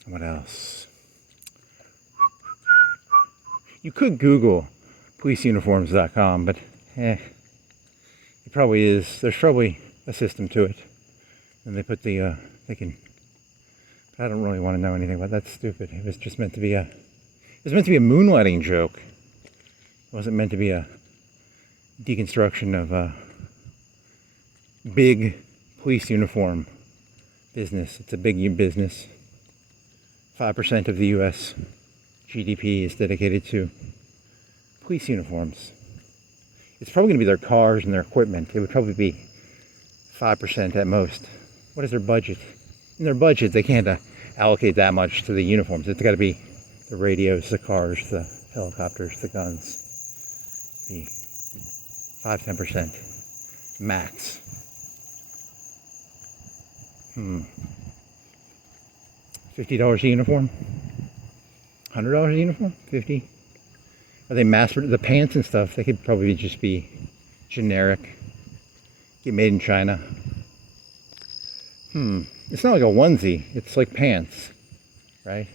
What else? You could Google policeuniforms.com, but it probably is. There's probably a system to it. And they put the, they can, but I don't really want to know anything about that. That's stupid. It was just meant to be it was meant to be a moonlighting joke. It wasn't meant to be a deconstruction of big police uniform business. It's a big business. 5% of the US GDP is dedicated to police uniforms. It's probably going to be their cars and their equipment. It would probably be 5% at most. What is their budget? In their budget, they can't allocate that much to the uniforms. It's got to be the radios, the cars, the helicopters, the guns. Be 5-10% max. $50 a uniform? $100 a uniform? 50? Are they the pants and stuff? They could probably just be generic. Get made in China. It's not like a onesie. It's like pants, right?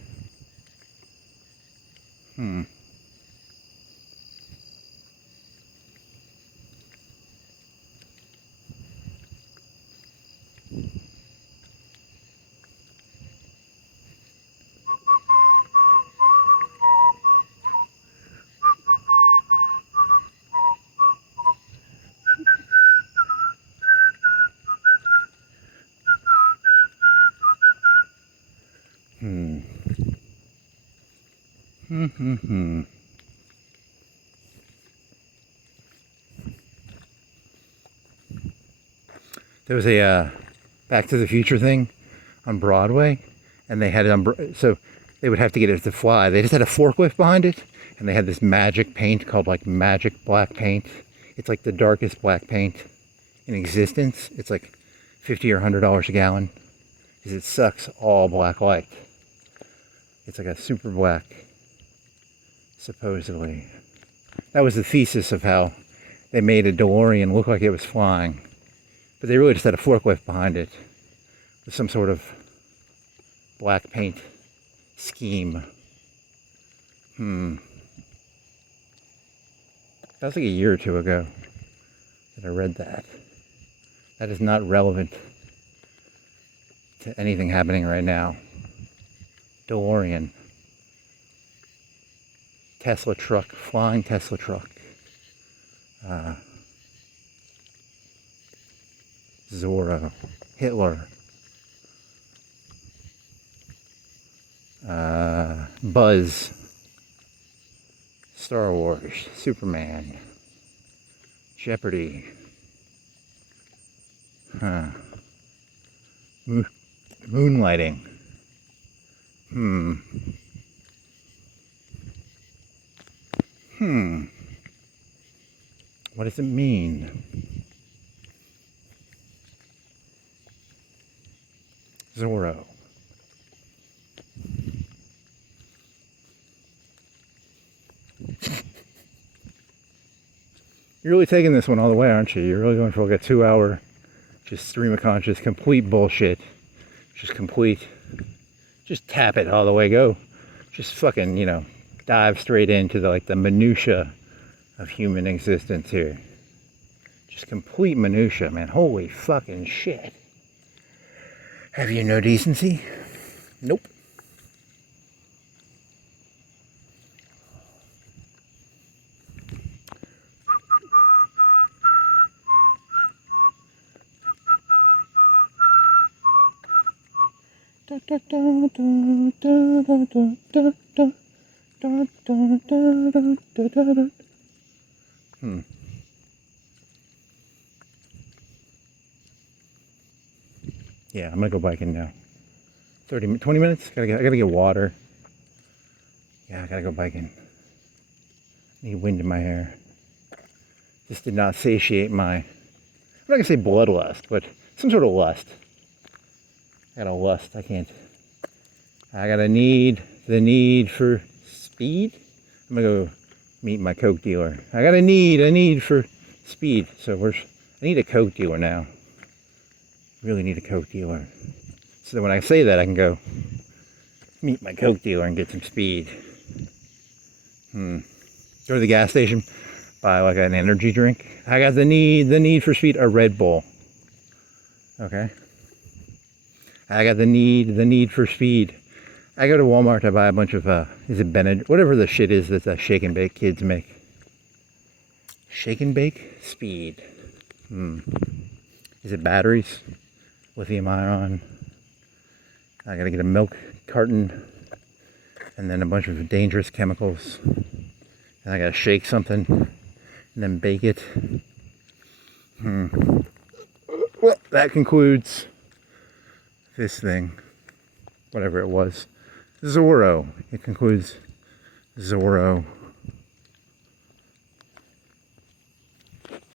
There was a Back to the Future thing on Broadway, and they had it so they would have to get it to fly. They just had a forklift behind it, and they had this magic paint called like magic black paint. It's like the darkest black paint in existence. It's like $50 or $100 a gallon, because it sucks all black light. It's like a super black, supposedly. That was the thesis of how they made a DeLorean look like it was flying. But they really just had a forklift behind it with some sort of black paint scheme. That was like a year or two ago that I read that. That is not relevant to anything happening right now. DeLorean. Tesla truck, flying Tesla truck. Zorro, Hitler, Buzz, Star Wars, Superman, Jeopardy, moonlighting, what does it mean? Zorro. You're really taking this one all the way, aren't you? You're really going for like a 2-hour just stream of conscious, complete bullshit. Just tap it all the way, go. Just fucking, dive straight into the minutia of human existence here. Just complete minutia, man. Holy fucking shit. Have you no decency? Nope. Yeah, I'm gonna go biking now. 20 minutes? I gotta get water. Yeah, I gotta go biking. Need wind in my hair. This did not satiate my, I'm not gonna say bloodlust, but some sort of lust. I got a lust, I got the need for speed. I'm gonna go meet my coke dealer. I got a need for speed. So I need a coke dealer now. Really need a coke dealer. So that when I say that, I can go meet my coke dealer and get some speed. Go to the gas station, buy like an energy drink. I got the need for speed, a Red Bull. Okay. I got the need for speed. I go to Walmart, I buy a bunch of, is it Benedict? Whatever the shit is that the shake and bake kids make. Shake and bake? Speed. Is it batteries? Lithium ion. I gotta get a milk carton. And then a bunch of dangerous chemicals. And I gotta shake something. And then bake it. Well, that concludes this thing. Whatever it was. Zorro. It concludes Zorro.